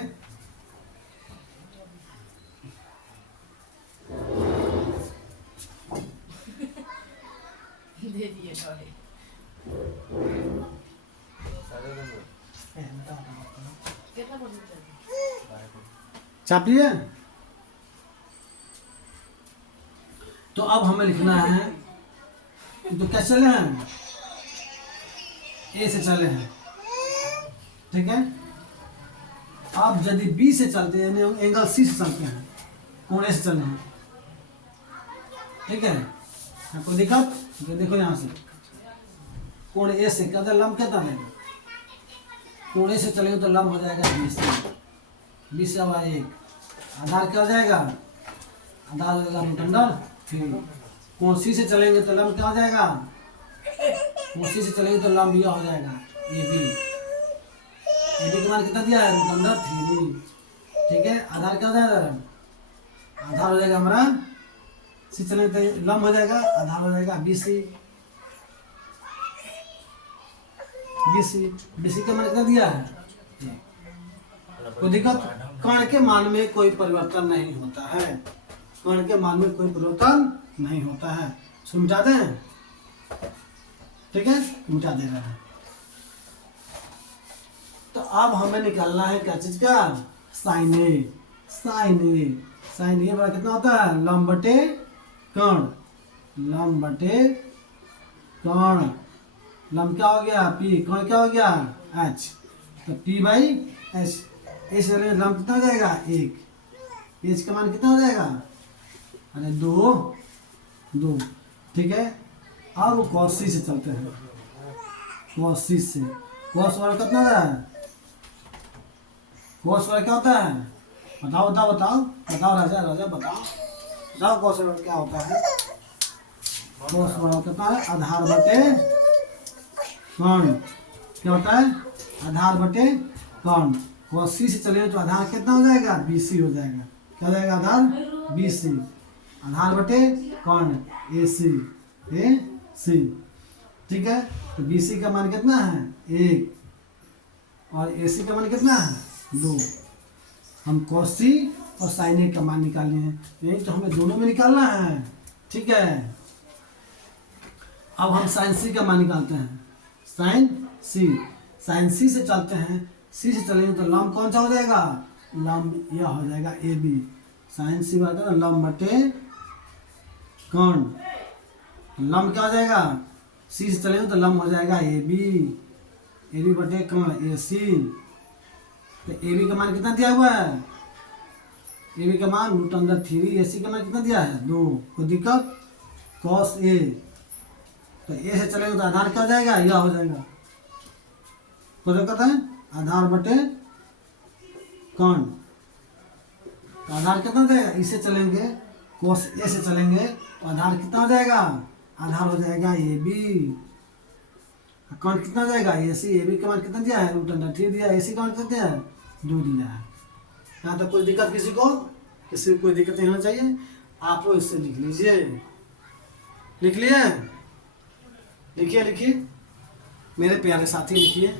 छाप लिए? तो अब हमें लिखना है, तो क्या चले हैं, ए से चले हैं। ठीक है, अब यदि बी से चलते हैं, यानी एंगल सी से चलते हैं, कोण ए से चले हैं। ठीक है, कोई दिक्कत? देखो यहाँ से कोण ए से क्या लंब कितना है, कोण ए से चलेंगे तो लंब हो जाएगा 20 से 1, आधार क्या हो जाएगा, आधार हो जाएगा √3। कोण सी से चलेंगे तो लंब क्या हो जाएगा, कोण सी से चलेंगे तो लंब यह हो जाएगा AB का मान कितना दिया है, √3। ठीक है, आधार क्या हो जाएगा, आधार हो जाएगा हमारा सी चलेंगे तो लंब हो जाएगा, आधार हो जाएगा BC का मान कितना दिया है। कोई दिक्कत? कण के मान में कोई परिवर्तन नहीं होता है, कण के मान में कोई परिवर्तन नहीं होता है। इसको मिटा दें, ठीक है, मिटा दे रहा है। तो अब हमें निकालना है क्या चीज का, साइन ए बड़ा कितना होता है, लंब बटे कर्ण। लम क्या हो गया पी, कौन क्या हो गया एच, तो पी बाई एच, ऐसे लम कितना हो जाएगा एक, एच का मान कितना हो जाएगा, अरे दो, दो, ठीक है। अब कॉस सी से चलते हैं, कॉस सी से, कॉस वाला कितना होता है, कॉस वाला क्या होता है, बताओ बताओ बताओ बताओ राजा राजा बताओ बताओ कॉस वाला क्या होता है, कॉस वाला कितना है आधार बटे कर्ण, क्या होता है आधार बटे कर्ण, कॉस सी से चलेंगे तो आधार कितना हो जाएगा बी सी हो जाएगा, क्या हो जाएगा आधार बी सी, आधार बटे कर्ण ए सी, ठीक है। तो बी सी का मान कितना है एक और ए सी का मान कितना है दो, हम कॉस सी और साइन ए का मान निकालने हैं, यही तो हमें दोनों में निकालना है, ठीक है। अब हम साइन सी का मान निकालते हैं, साइन सी से चलते हैं, सी से चलेंगे तो लम कौन सा हो जाएगा, लम यह हो जाएगा ए बी, साइन सी बात है लम बटे कर्ण, लम क्या हो जाएगा, सी से चलेंगे तो लम हो जाएगा ए बी बटे कर्ण ए सी, तो ए बी का मान कितना दिया हुआ है, ए बी का मान रूट अंदर 3, ए सी का मान कितना दिया है 2, कोई दिक्कत, कॉस ए, तो ए से चलेगा तो आधार क्या हो जाएगा यह हो जाएगा, तो जो कहते हैं आधार बटे कर्ण, तो आधार कितना हो जाएगा, इसे चलेंगे कोस ए से चलेंगे तो आधार कितना हो जाएगा, आधार हो जाएगा ए बी, कर्ण कितना हो जाएगा ए सी, ए बी का मान कितना दिया है रूट अंडर 3 दिया, ए सी का मान कितना दिया है 2 दिया है। यहाँ तक कोई दिक्कत किसी को कोई दिक्कत नहीं होना चाहिए, आप लोग इससे लिख लीजिए, लिख लिए, लिखिए लिखिए मेरे प्यारे साथी, लिखिए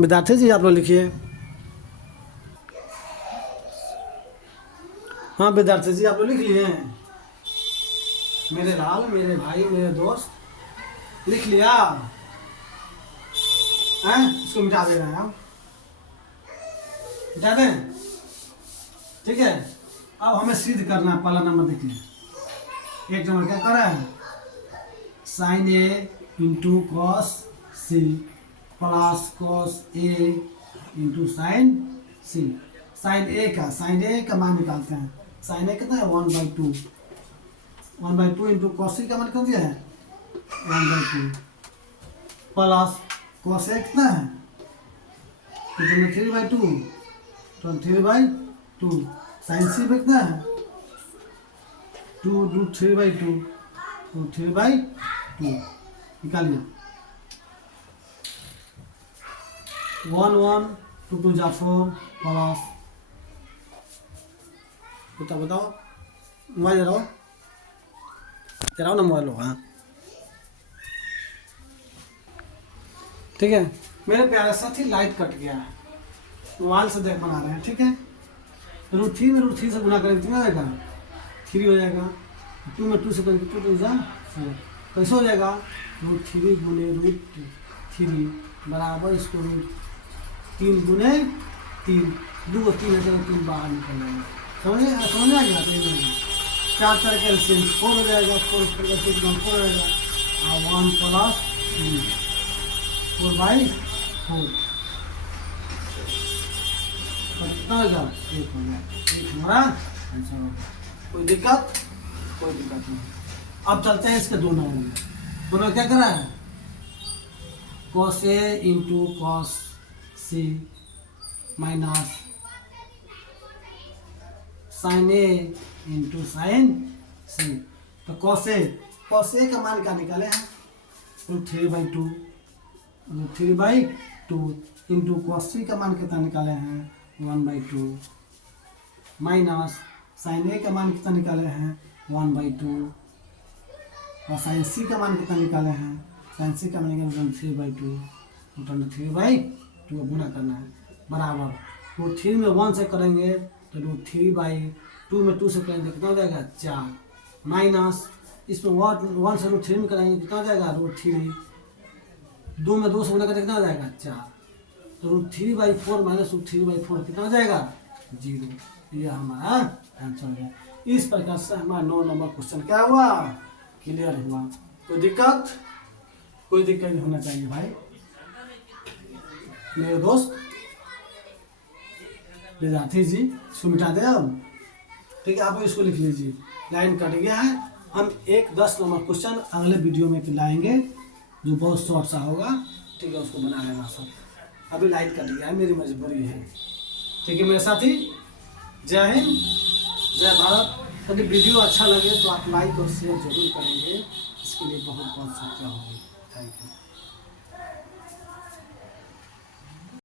विद्यार्थी जी आप लोग लिखिए, हाँ विद्यार्थी जी आप लोग लिख लिए हैं, मेरे लाल मेरे भाई मेरे दोस्त लिख लिया हैं, इसको मिटा दे रहे हैं हम, मिटा दें, ठीक है। अब हमें सिद्ध करना है, पहला नंबर देखिए, एक नंबर क्या कर रहा है, sine A into cos C plus cos A into sine C, sine A का मान निकालते हैं, साइन ए कितना है 1/2, 1/2 इंटू कॉस सी का मान कितना दिया है 1/2 प्लस कॉस ए कितना है, तो 3/2, तो 3/2, साइन सी में कितना है 2 रूट 3/2, तो 3/2 निकालिए, 1 1 2 2 जा 4 प्लस, बताओ मोबाइल जराओ ना मोबाइल, हाँ ठीक है। मेरे प्यारे साथी लाइट कट गया है, मोबाइल से देख बना रहे हैं, ठीक है। रूट 3 में रूट 3 से गुना करेंगे कितना हो जाएगा 3 हो जाएगा, 2 में 2 से करेंगे 2 2 जा 4, कैसे हो जाएगा रूट 3 गुने रूट 3 बराबर इसको रूट 3 गुने 3, 2 और 3 है 3 बाहर निकल जाएगा, समझ आ गया, 4 4 का एलसीएम 4 हो जाएगा, 4 4 हो जाएगा, और 1 प्लस 4/4, कितना होगा 1 हो गया, 1 हमारा आंसर होगा, कोई दिक्कत नहीं। अब चलते हैं इसके दोनों में, दोनों क्या कर रहा है cos A into cos C minus sign A into sine सी, तो कॉस ए का मान क्या निकाले हैं रूट 3/2 इंटू कॉस सी का मान कितना निकाले हैं 1/2 माइनस साइन ए का मान कितना निकाले हैं 1/2 और साइन सी का मान कितना निकाले हैं, साइन सी का मान निकाले 3/2, 3/2 गुना करना है बराबर रूट 3 में 1 से करेंगे तो रूट 3/2 में 2 से करेंगे कितना हो जाएगा 4 माइनस इसमें 1 से रूट 3 में करेंगे कितना हो जाएगा रूट 3, 2 में 2 से गुना करके कितना हो जाएगा 4, तो रूट 3/4 माइनस रूट 3/4 कितना हो जाएगा 0, यह हमारा आंसर है। इस प्रकार से हमारा 9 नंबर क्वेश्चन क्या हुआ क्लियर हुआ, कोई कोई दिक्कत नहीं होना चाहिए भाई। मेरे दोस्त विद्यार्थी जी, इसको मिटा दे अब, ठीक है। आप इसको लिख लीजिए, लाइन कट गया है। हम एक 10 नंबर क्वेश्चन अगले वीडियो में लाएंगे जो बहुत शॉर्ट सा होगा, ठीक है। उसको बना लेना सब। अभी लाइट कट गया है, मेरी मजबूरी है, ठीक है मेरे साथी। जय हिंद, जय भारत। यदि वीडियो अच्छा लगे तो आप लाइक और शेयर जरूर करेंगे, इसके लिए बहुत बहुत शुक्रिया होगी। Thank you.